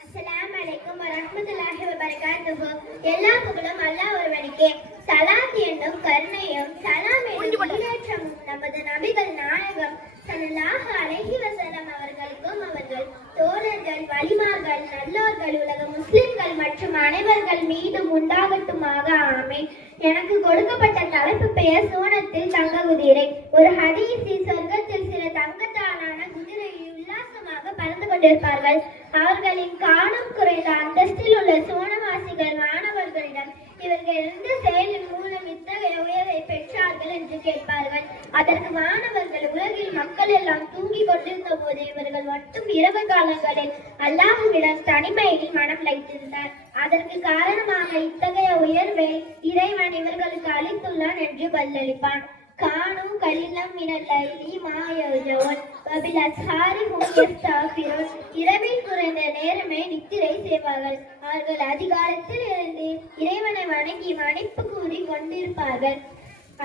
அஸ்ஸலாமு அலைக்கும் வரஹ்மத்துல்லாஹி வபரகாத்துஹு. எல்லா புகழும் அல்லாஹ் ஒருவனுக்கே. ஸலாத் என்னும் கருணையும் சலாம் என்னும் ஈடேற்றமும் நமது நபிகள் நாயகம் ஸல்லல்லாஹு அலைஹி வஸல்லம் அவர்களுக்கும் அவர்கள் தோழர்கள், வலிமார்கள், நல்லோர்கள், உலக முஸ்லிம்கள் மற்றும் அனைவர்கள் மீதும் உண்டாகட்டுமாக. ஆமீன். எனக்கு கொடுக்கப்பட்ட தலைப்பு பெயர் சுவனத்தில் தங்க குதிரை. ஒரு ஹதீஸில் சொர்க்கத்தில் சில தங்கத்தாலான குதிரையை உல்லாசமாக பறந்து கொண்டிருப்பார்கள். அவர்களின் காணும் குறைந்த அந்தஸ்தில் உள்ள சுவனவாசிகள் மாணவர்களிடம் இவர்கள் எந்த செயலின் மூலம் இத்தகைய உயர்வை பெற்றார்கள் என்று கேட்பார்கள். அதற்கு மாணவர்கள், உலகில் மக்கள் எல்லாம் தூங்கிக் கொண்டிருந்த போது இவர்கள் மட்டும் இரவு காலங்களில் அல்லாஹ்விடம் தனிமையில் மனம் லயித்திருந்தார். அதற்கு காரணமாக இத்தகைய உயர்வை இறைவன் இவர்களுக்கு அளித்துள்ளான் என்று பதிலளிப்பான். காணும் கலிலம் மினல்லைலி மா யஹ்ஜூன் வபில் அஸ்ஹாரி ஹும் யஸ்தக்பிரூன். இரவில் குறைந்த நேரமே நித்திரை செய்வார்கள். அவர்கள் அதிகாலத்தில் இருந்து இறைவனை வணங்கி மன்னிப்பு கூறி கொண்டிருப்பார்கள்.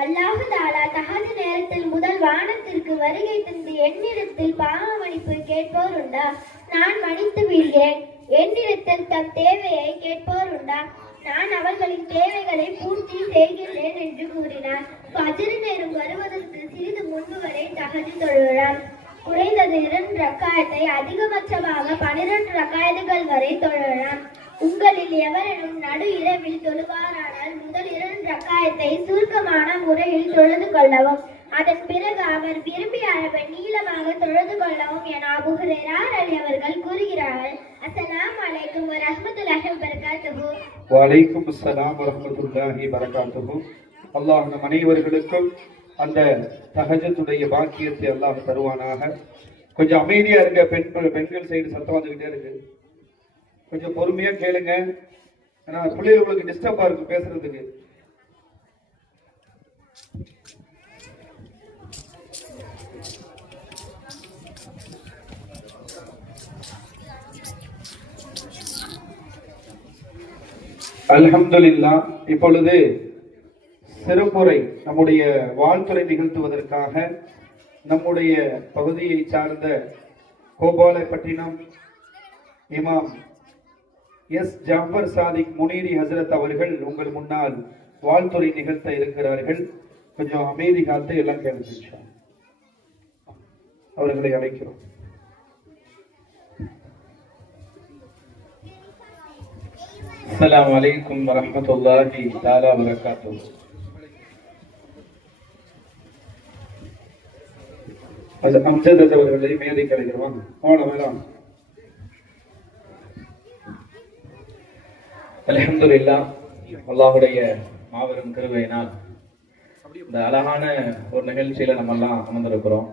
அல்லாஹு தஆலா தஹஜ் நேரத்தில் முதல் வானத்திற்கு வருகை தந்து என்னிடத்தில் பாவ மன்னிப்பு கேட்போர் உண்டா? நான் மன்னித்து விடுகிறேன். என்னிடத்தில் தம் தேவையை கேட்போர் உண்டா? நான் அவர்களின் தேவைகளை பூர்த்தி செய்கிறேன் என்று கூறினார். ஃபஜ்ர் நேரம் வருவதற்கு சிறிது முன்பு வரை தஹஜ் தொழுகிறார். குறைந்தது 2 ரக்காயத்தை, அதிகபட்சமாக 12 ரக்காயத்துகள் வரை தொழுகிறார். உங்களில் எவரேனும் நடு இரவில் தொழுவாரானால் முதல் 2 ரக்காயத்தை சுருக்கமான முறையில் தொழுது கொள்ளவும், அதன் பிறகு அவர் விரும்பிய அளவை நீளமாக தொழுது கொள்ளவும் என அபூ ஹுரைரா அவர்கள் கூறுகிறார்கள். அஸ்ஸலாமு அலைக்கும் வரஹ்மத்துல்லாஹி வபரகாத்துஹு. வலைக்கும் அஸ்ஸலாம் வரஹ்மத்துல்லாஹி வபரகாத்துஹு. அல்லாஹ் நம் அனைவர்களுக்கும் அந்த தஹஜ்ஜுடைய பாக்கியத்தை அல்லாஹ் தருவானாக. கொஞ்சம் அமைதியா இருங்க. பெண்கள் சைடு சத்தம் வந்துகிட்டே இருக்கு. கொஞ்சம் பொறுமையா கேளுங்க. ஏன்னா பிள்ளைகளுக்கு டிஸ்டர்பா இருக்கு பேசுறதுக்கு. அல்ஹம்துலில்லாஹ். இப்பொழுது சிறப்புரை, நம்முடைய வாழ்த்துறை நிகழ்த்துவதற்காக நம்முடைய பகுதியை சார்ந்த கோபாலப்பட்டினம் இமாம் எஸ் ஜாஃபர் சாதிக் முனீரி ஹசரத் அவர்கள் உங்கள் முன்னால் வாழ்த்துறை நிகழ்த்த இருக்கிறார்கள். கொஞ்சம் அமைதி காத்து எல்லாம் கேளுங்க. அவர்களை அழைக்கிறோம். அஸ்ஸலாமு அலைக்கும் வரஹ்மத்துல்லாஹி தஆலா வபரகாத்துஹு. அது அம்ஜத் அவர்களை மேதை கலைஞர் வாங்க. மேடம் அல்ஹம்துலில்லாஹ், அல்லாஹ்வுடைய மாபெரும் கிருபையினால் இந்த அழகான ஒரு நிகழ்ச்சியில நம்ம எல்லாம் அமர்ந்திருக்கிறோம்.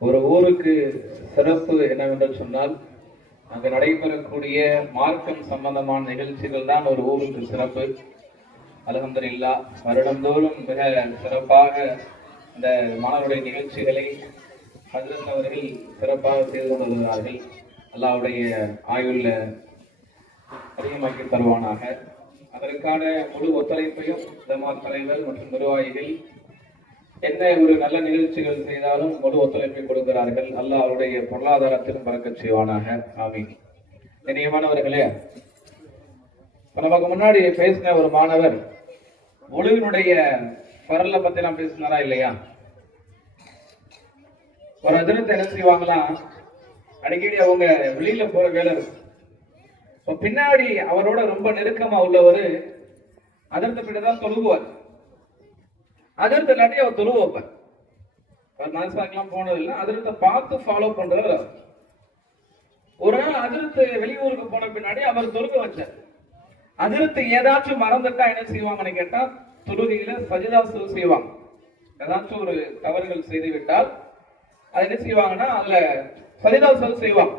ஒரு ஊருக்கு சிறப்பு என்னவென்று சொன்னால், அங்கு நடைபெறக்கூடிய மார்க்கம் சம்பந்தமான நிகழ்ச்சிகள் தான் ஒரு ஊருக்கு சிறப்பு. அல்ஹம்துலில்லாஹ், வருடந்தோறும் மிக சிறப்பாக இந்த மாணவருடைய நிகழ்ச்சிகளை ஹஜ்ரத் அவர்கள் சிறப்பாக செய்து கொண்டு வருகிறார்கள். அல்லாஹ்வுடைய ஆயுள்ல அதிகமாக்கி தருவானாக. அதற்கான முழு ஒத்துழைப்பையும் ஜமாத் தலைவர் மற்றும் நிர்வாகிகள் என்ன ஒரு நல்ல நிகழ்ச்சிகள் செய்தாலும் முழு ஒத்துழைப்பை கொடுக்கிறார்கள். அல்லாஹ் அவருடைய பொருளாதாரத்திலும் பறக்கச் செய்வானாக. ஆமீன். இனியமானவர்களே, நமக்கு முன்னாடி பேசின ஒரு மாணவர் ஒழுவினுடைய பரல பத்தி எல்லாம் பேசினாரா இல்லையா? ஒரு அதிரத்தை என்ன செய்வாங்களாம், அடிக்கடி அவங்க வெளியில போற வேலை இருக்கும். பின்னாடி அவரோட ரொம்ப நெருக்கமா உள்ளவர் அதிர்த்த பின்னதான் தொழுகுவார். அதிர்த்த இல்லாட்டி அவர் தொழுவ வைப்பார். அவர் மனசாக்கெல்லாம் போனது இல்லை, அதிர்த்த பார்த்து ஃபாலோ பண்றவர். ஒரு நாள் அதிர்த்து வெளியூருக்கு போன பின்னாடி அவர் தொழுக வச்சார். அதிர்த்து ஏதாச்சும் மறந்துட்டா என்ன செய்வாங்கன்னு கேட்டா, தொழுகையில சஜிதா செய்வாங்க. ஏதாச்சும் ஒரு தவறுகள் செய்து விட்டால் அது என்ன செய்வாங்கன்னா அதுல சஜிதா செய்வாங்க.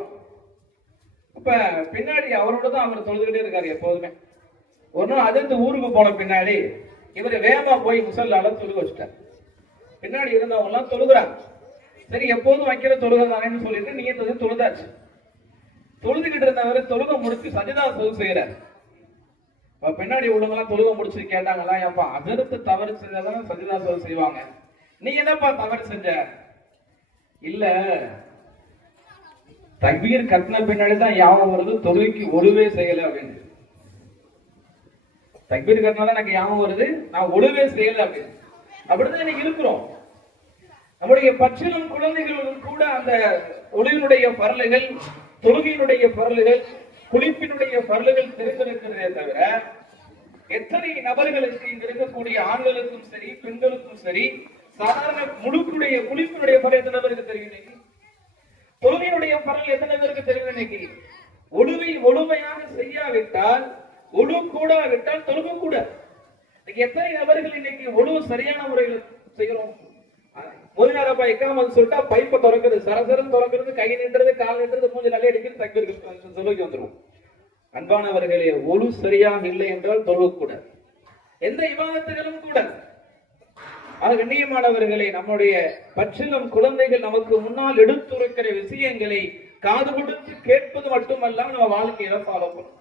இப்ப பின்னாடி அவரோட தான் அவர் தொழுதுகிட்டே இருக்காரு எப்போதுமே. ஒரு நாள் அதிர்த்து ஊருக்கு போன பின்னாடி இவர் வேகமா போய் முசல்லால தொழுக வச்சுட்டார். பின்னாடி இருந்தவங்க எல்லாம் தொழுகிறாங்க. சரி, எப்போதும் வைக்கிற தொழுகிறாங்கன்னு சொல்லிட்டு நீங்க தொழுதாச்சு. தொழுதுகிட்டு இருந்தவர் தொழுக முடிச்சு சஜிதா செய்யறாரு. பின்னாடி உள்ளவங்க எல்லாம் தொழுக முடிச்சு கேட்டாங்களா, ஏப்பா அதிர்த்து தவறு செஞ்சாதான் சஜிதா செய்வாங்க, நீ என்னப்பா தவறு செஞ்ச? இல்ல, தக்பீர் கட்டின பின்னாடி தான் யாபம் வருது, தொழுகைக்கு ஒழுவே செய்யல அப்படின்னு. தக்பீர் கட்டினாதான் எனக்கு யாபம் வருது, நான் ஒழுவே செய்யல அப்படின்னு. அப்படிதான் இன்னைக்கு இருக்கிறோம். நம்முடைய பச்சிலம் குழந்தைகளும் கூட அந்த ஒழுவினுடைய பரலுகள், தொழுகையினுடைய பரலுகள், குளிப்பினுடைய பரலுகள் தெரிந்திருக்கிறதே தவிர, எத்தனை நபர்களுக்கு இங்க இருக்கக்கூடிய ஆண்களுக்கும் சரி பெண்களுக்கும் சரி சாதாரண முழுக்குடைய குளிப்பினுடைய பரல் எத்தனை பேருக்கு தெரியும்? தொழுகையுடைய பரல் எத்தனை பேருக்கு தெரியும்? இன்னைக்கு ஒழுவை ஒழுமையாக செய்யாவிட்டால், ஒழு கூடாவிட்டால் தொழுக கூட. எத்தனை நபர்கள் இன்னைக்கு ஒழுவு சரியான முறையில் செய்கிறோம்? மோதினாரப்பா எக்காமல் சொல்லிட்டா பைப்பை திறக்கிறது, சரசரம் திறக்கிறது, கை நின்றது, கால் நின்றது, மூஞ்சி நல்லா அடிக்கிறது, தக்பீர் தொழுகைக்கு வந்துடும். அன்பானவர்களே, ஒழு சரியாக இல்லை என்றால் தொழுக கூட, எந்த இபாதத்துகளும் கூட. கண்ணியமானவர்களே, நம்முடைய பச்சிலம் குழந்தைகள் நமக்கு முன்னால் எடுத்துரைக்கிற விஷயங்களை காது கொடுத்து கேட்பது மட்டுமல்ல, நம்ம வாழ்க்கையில ஃபாலோ பண்ணணும்.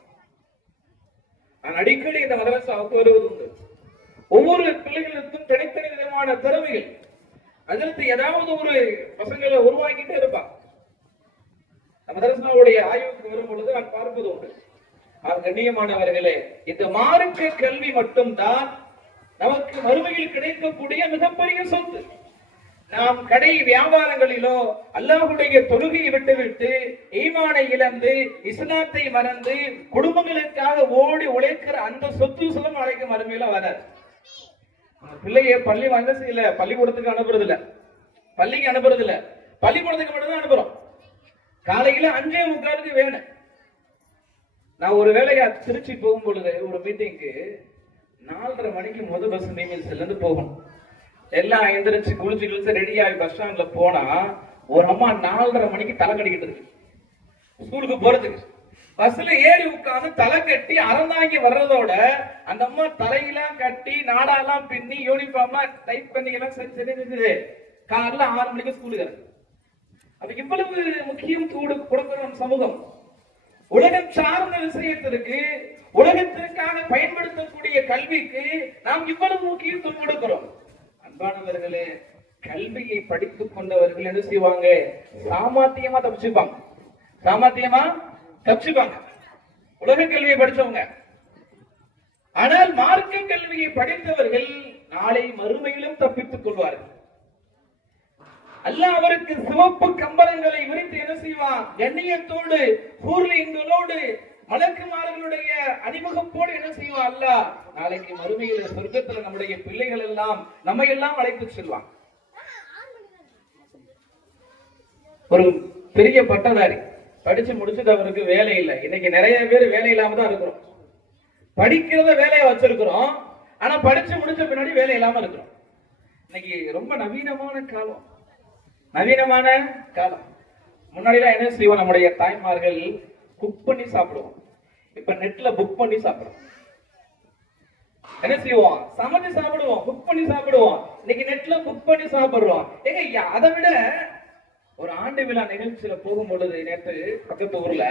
நான் அடிக்கடி இந்த மதரசாவுக்கு வருவது உண்டு. ஒவ்வொரு பிள்ளைகளுக்கும் தனித்தனி விதமான திறமைகள். அதற்கு ஏதாவது ஒரு பசங்களை உருவாக்கிட்டே இருப்பான். மதரசாவுடைய ஆய்வுக்கு வரும் பொழுது நான் பார்ப்பது உண்டு. கண்ணியமானவர்களே, இந்த மார்க்க கல்வி மட்டும்தான் நமக்கு மறுமையில் கிடைக்கக்கூடிய மிகப்பெரிய சொத்து. நாம் கடை வியாபாரங்களிலோ அல்லாஹ்வுடைய தொழுகையை விட்டுவிட்டு ஈமானை இழந்து இஸ்லாத்தை மறந்து குடும்பங்களுக்காக ஓடி உழைக்கிற அந்த சொத்து சுகம் அழைக்கும் மறுமையில வராது. பிள்ளைய பள்ளி வந்து செய்யல, பள்ளிக்கூடத்துக்கு அனுப்புறது இல்ல, பள்ளிக்கு அனுப்புறது இல்ல, பள்ளிக்கூடத்துக்கு மட்டும்தான் அனுப்புறோம். காலையில 5:45 வேணும். நான் ஒரு வேலையா திருச்சி போகும் பொழுது ஒரு மீட்டிங்க்கு 4:30 மணிக்கு முதல் பஸ் நீமில்ஸ்ல இருந்து போகணும். எல்லாம் எந்திரிச்சு குளிச்சு குளிச்சு ரெடி ஆகி பஸ் ஸ்டாண்ட்ல போனா ஒரு அம்மா 4:30 மணிக்கு தலை கட்டிக்கிட்டு இருக்கு ஸ்கூலுக்கு போறதுக்கு. பஸ்ல ஏறி உட்காந்து தலை கட்டி அறந்தாங்கி வர்றதோட அந்த அம்மா தலையெல்லாம் கட்டி நாடாலாம் பின்னி யூனிஃபார்ம்லாம் டைப் பண்ணி எல்லாம் சரி செஞ்சுது. காலைல 6 மணிக்கு ஸ்கூலுக்கு. அது இவ்வளவு முக்கியம் கொடுக்கிற சமூகம். உலகம் சார்ந்த விஷயத்திற்கு, உலகத்திற்காக பயன்படுத்தக்கூடிய கல்விக்கு நாம் இவ்வளவு முக்கியத்துவம் கொடுக்கிறோம். அன்பானவர்களே, கல்வியை படித்துக் கொண்டவர்கள் என்ன செய்வாங்க? சாமர்த்தியமா தப்பிச்சுப்பாங்க. சாமர்த்தியமா தப்பிச்சுப்பாங்க உலக கல்வியை படிச்சவங்க. ஆனால் மார்க்க கல்வியை படித்தவர்கள் நாளை மறுமையிலும் தப்பித்துக் கொள்வார்கள். அல்லாஹ் அவருக்கு சிவப்பு கம்பளங்களை விரித்து என்ன செய்வான்? கண்ணியத்தோடு ஹூர்லிங்களோடு மலக்குமார்களுடைய அணிமுகப்போடு என்ன செய்வான்? அல்லாஹ் நாளைக்கு மறுமையில் சொர்க்கத்தில் நம்முடைய பிள்ளைகள் எல்லாம் நம்மை எல்லாம் அழைத்து செல்வான். ஒரு பெரிய பட்டதாரி படிச்சு முடிச்சுட்டு அவருக்கு வேலை இல்லை. இன்னைக்கு நிறைய பேர் வேலை இல்லாம தான் இருக்கிறோம். படிக்கிறத வேலையை வச்சிருக்கிறோம், ஆனா படிச்சு முடிச்ச பின்னாடி வேலை இல்லாம இருக்கிறோம். இன்னைக்கு ரொம்ப நவீனமான காலம், நவீனமான காலம். முன்னாடிலாம் என்ன செய்வோம், நம்முடைய தாய்மார்கள் குக் பண்ணி சாப்பிடுவோம். இப்ப நெட்ல புக் பண்ணி சாப்பிடுவோம். என்ன செய்வோம், சமைச்சு சாப்பிடுவோம், புக் பண்ணி சாப்பிடுவோம். இன்னைக்கு நெட்ல புக் பண்ணி சாப்பிடுறோம். ஏங்க அதை விட ஒரு ஆண்டு விழா நிகழ்ச்சியில போகும் பொழுது நேற்று பக்கத்து ஊர்ல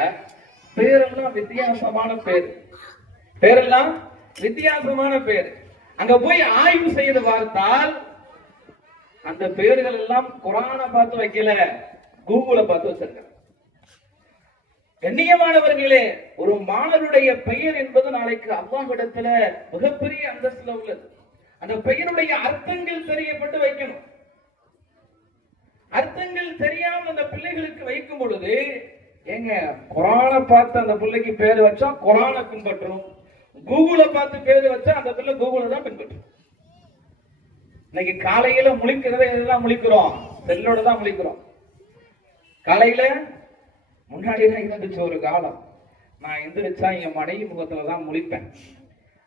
பேரெல்லாம் வித்தியாசமான பேர், பேரெல்லாம் வித்தியாசமான பேர். அங்க போய் ஆய்வு செய்து பார்த்தால் அந்த பேர்கள் எல்லாம் குரானை பார்த்து வைக்கல, கூகுளை பார்த்து வச்சிருக்க. கண்ணியமானவர்களே, ஒரு மாணவருடைய பெயர் என்பது நாளைக்கு அல்லாஹ்விடத்துல மிகப்பெரிய அந்தஸ்துல உள்ளது. அந்த பெயருடைய அர்த்தங்கள் தெரியப்பட்டு வைக்கணும். அர்த்தங்கள் தெரியாம அந்த பிள்ளைகளுக்கு வைக்கும் பொழுது, ஏங்க குரானை பார்த்து அந்த பிள்ளைக்கு பேர் வச்சா குரானை பின்பற்றும், கூகுளை பார்த்து பேர் வச்சா அந்த பிள்ளை கூகுளை தான் பின்பற்றும். இன்னைக்கு காலையில முழிக்கிறத எதெல்லாம் முழிக்கிறோம், செல்லோட தான் முழிக்கிறோம். காலையில முன்னாடி தான் இருந்துச்சு ஒரு காலம், நான் எந்திரிச்சா என் மனைவி முகத்துலதான் முழிப்பேன்,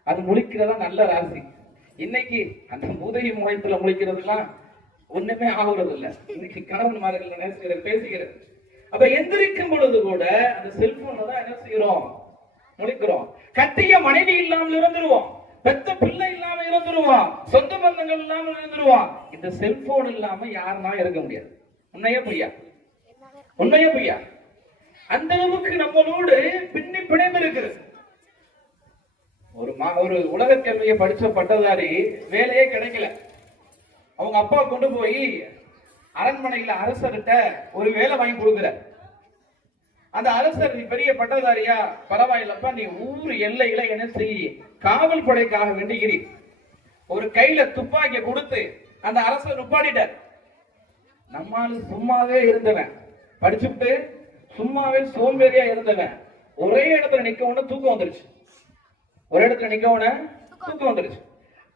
அது முழிக்கிறதா நல்ல ராசி. இன்னைக்கு அந்த உதவி முகத்துல முழிக்கிறதுலாம் ஒண்ணுமே ஆகுறது இல்ல. இன்னைக்கு கணவன்மார்கள் பேசுகிறது. அப்ப எந்திரிக்கும் பொழுது கூட அந்த செல்போன்ல தான் என்ன செய்யறோம், முழிக்கிறோம். கட்டிய மனைவி இல்லாமல் இருந்துருவோம், பெத்த பிள்ளை இல்லாம இருந்துருவோம், சொந்த பந்தங்கள் இல்லாம இருந்துருவோம். இந்த செல்போன் இல்லாம யாருன்னா இருக்க முடியாது. உண்மையா பொய்யா? உண்மையா பொய்யா? அந்த அளவுக்கு நம்மளோடு பின்னி பிணைந்து இருக்கிறது. ஒரு உலக கல்வியை படிச்ச பட்டதாரி வேலையே கிடைக்கல. அவங்க அப்பா கொண்டு போய் அரண்மனையில அரசர்கிட்ட ஒரு வேலை வாங்கி கொடுக்குற. அந்த அரசர், நீ பெரிய பட்டதாரியா, பரவாயில்லப்பா, நீ ஊர் எல்லையில என்ன செய்ய, காவல் படைக்காக வேண்டி ஒரு கையில துப்பாக்கிய கொடுத்து அந்த அரசர் நுப்பாடிட்டார். நம்மால சும்மாவே இருந்தவன், படிச்சுட்டு சும்மாவே சோம்பேறியா இருந்தவன், ஒரே இடத்துல நிக்கவுன தூக்கம் வந்துருச்சு. ஒரே இடத்துல நிக்கவுன தூக்கம் வந்துருச்சு.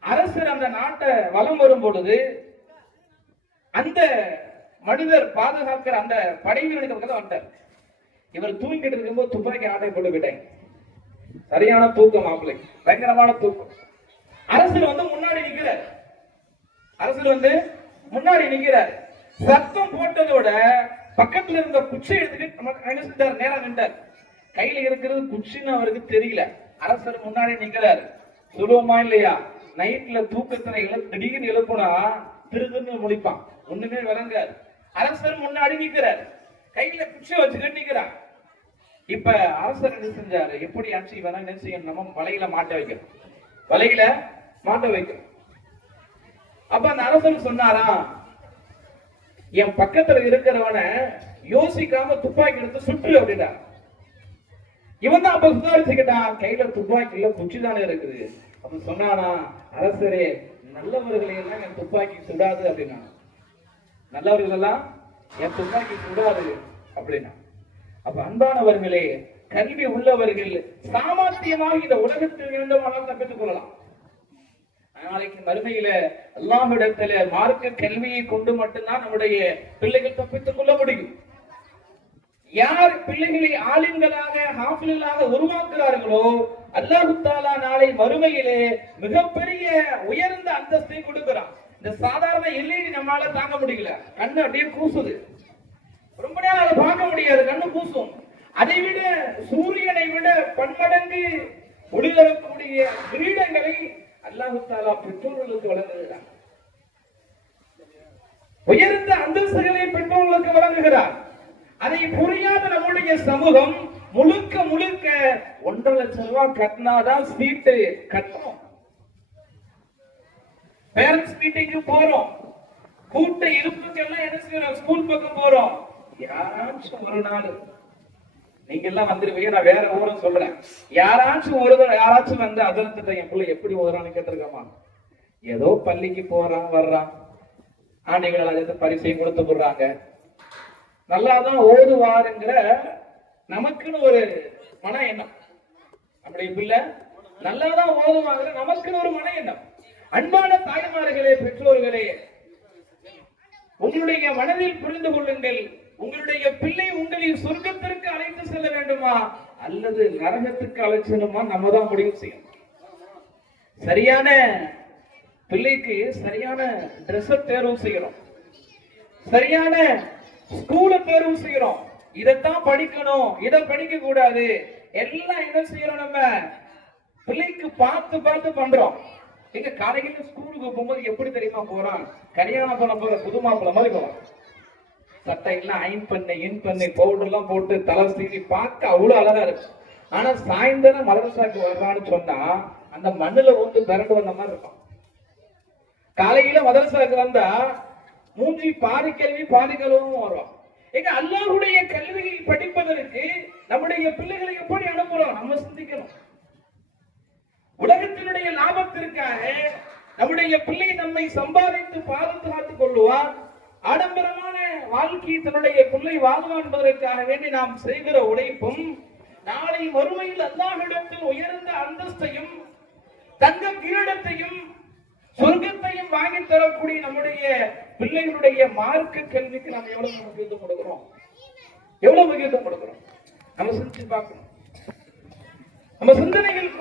அரசர் அந்த நாட்டை வலம் வரும் பொழுது அந்த மனிதர் பாதுகாக்கிற அந்த படை வீரனுக்கு பக்கத்துல வந்துட்டார். இவர் தூங்கிட்டு இருக்கும்போது துப்பாக்கி ஆட்டை போட்டு விட்டாங்க. சரியான தூக்கம், மாப்பிள்ளை பயங்கரமான தூக்கம். அரசர் வந்து முன்னாடி நிக்கிறார். அரசர் வந்து முன்னாடி நிக்கிறார். சத்தம் போட்டதோட பக்கத்துல இருந்த குச்சி எடுத்துட்டு நேரா நின்றார். கையில இருக்கிறது குச்சின்னு அவருக்கு தெரியல. அரசர் முன்னாடி நிக்கிறார். சுலபமா இல்லையா? நைட்ல தூக்கத்துல திடீர்னு எழுப்புனா திருதுன்னு முடிப்பான், ஒண்ணுமே விளங்காது. அரசர் முன்னாடி நிக்கிறார், கையில குச்சி வச்சுக்கிட்டு நிக்கிறார். இப்ப அரசர் என்ன செஞ்சாரு, எப்படி ஆச்சு வேணா என்ன செய்யணும், நம்ம வலையில மாட்ட வைக்கணும், வலையில மாட்ட வைக்கணும். அப்ப அந்த அரசர் சொன்னாரா, என் பக்கத்துல இருக்கிறவன யோசிக்காம துப்பாக்கி எடுத்து சுற்று அப்படின்னா. இவன் தான் அப்ப சுதாரிச்சுக்கிட்டான், கையில துப்பாக்கி இல்ல குச்சி தானே இருக்குது. அப்ப சொன்னானா, அரசரே நல்லவர்களை எல்லாம் என் துப்பாக்கி சுடாது அப்படின்னா. நல்லவர்கள் எல்லாம் என் துப்பாக்கி சுடாது அப்படின்னா. அப்ப அன்பானவர்களே, கல்வி உள்ளவர்கள் சாமர்த்தியமாக இந்த உலகத்தில் வேண்டுமானால் தப்பித்துக் கொள்ளலாம். நாளைக்கு மறுமையில அல்லாஹ்விடத்துல மார்க்க கல்வியை கொண்டு மட்டும்தான் நம்முடைய பிள்ளைகள் தப்பித்துக் கொள்ள முடியும். யார் பிள்ளைகளை ஆலிம்களாக ஹாஃபில்களாக உருவாக்குறார்களோ அல்லாஹ் தஆலா நாளை மறுமையிலே மிகப்பெரிய உயர்ந்த அந்தஸ்தை கொடுக்கிறான். இந்த சாதாரண எல்இடி நம்மளால தாங்க முடியல, கண்ணு அப்படியே கூசுது, ரொம்ப நேரம் அதை பார்க்க முடியாது, கண்ணு கூசும். அதை விட சூரியனை விட பன்மடங்கு ஒளி தரக்கூடிய கிரீடங்களை அல்லாஹ் தஆலா பெற்றோர்களுக்கு வழங்குகிறார். உயர்ந்த அந்தஸ்துகளை பெற்றோர்களுக்கு வழங்குகிறார். அதை புரியாத நம்முடைய சமூகம் முழுக்க முழுக்க 1.5 லட்சம் ரூபாய் கட்டினாதான் சீட்டு கட்டணும். பேரண்ட்ஸ் மீட்டிங்கு போறோம், கூட்ட இருப்புக்கெல்லாம் என்ன செய்யறோம், ஸ்கூல் பக்கம் போறோம். யாராச்சும் ஒரு நாள் நீங்க எல்லாம் வந்துருவீங்க, நான் வேற ஊரும் சொல்றேன். யாராச்சும் வந்து அதனத்தை என் பிள்ளை எப்படி ஓதுறான்னு கேட்டிருக்கமா? ஏதோ பள்ளிக்கு போறான் வர்றான், ஆண்டைகள் அதை பரிசையும் கொடுத்து போடுறாங்க, நல்லாதான் ஓதுவாருங்கிற நமக்குன்னு ஒரு மன எண்ணம். அப்படி பிள்ளை நல்லாதான் ஓதுவாங்கிற நமக்குன்னு ஒரு மன எண்ணம். அன்பான தாய்மார்களே, பெற்றோர்களே, உங்களுடைய மனதில் புரிந்து கொள்ளுங்கள், உங்களுடைய பிள்ளை உங்களை சொர்க்கத்திற்கு அழைத்து செல்ல வேண்டுமா அல்லது நரகத்துக்கு அழைச்சணுமா நம்ம தான் முடிவு செய்யணும். சரியான பிள்ளைக்கு சரியான ட்ரெஸ் தேர்வு செய்யணும், சரியான ஸ்கூல தேர்வு செய்யறோம். இதைத்தான் படிக்கணும், இதை படிக்க கூடாது, எல்லாம் என்ன செய்யறோம், நம்ம பிள்ளைக்கு பார்த்து பார்த்து பண்றோம். எங்க காலையில ஸ்கூலுக்கு போகும்போது எப்படி தெரியுமா போறான், கல்யாணம் பண்ண போற புது மாப்பிள்ள மாதிரி போறான். சட்டை எல்லாம் அயன் பண்ணி பவுடர் எல்லாம் போட்டு தலை சீவி பார்க்க அவ்வளவு அழகா இருக்கு. ஆனா சாயந்தரம் மதரசாக்கு வர்றான்னு சொன்னா அந்த மண்ணுல வந்து பிறண்டு வந்த மாதிரி இருக்கும். காலையில மதரசாக்கு வந்தா மூஞ்சி பாதி கல்வி பாதி கல்வும் வரும். எங்க அல்லாஹ்வுடைய கல்வியை படிப்பதற்கு நம்முடைய பிள்ளைகளை எப்படி அனுப்புறோம், நம்ம சிந்திக்கணும். உலகத்தினுடைய லாபத்திற்காக நம்முடைய பிள்ளை நம்மை சம்பாதித்து பாதுகாத்துக் கொள்ளுவார், ஆடம்பரமான வாழ்க்கை தன்னுடைய பிள்ளை வாழ்வான் என்பதற்காக வேண்டி நாம் செய்கிற உழைப்பும் நாளை மறுமையில் அல்லாஹ்விடத்தில் உயர்ந்த அந்தஸ்தையும் தங்க கிரீடத்தையும் சொர்க்கத்தையும் வாங்கி தரக்கூடிய நம்முடைய பிள்ளைகளுடைய மார்க்க கல்விக்கு நாம் எவ்வளவு முக்கியத்துவம் கொடுக்கிறோம், எவ்வளவு முக்கியத்துவம் கொடுக்கிறோம், நம்ம சிந்திச்சு பார்க்கணும். நம்ம சிந்தனைகள்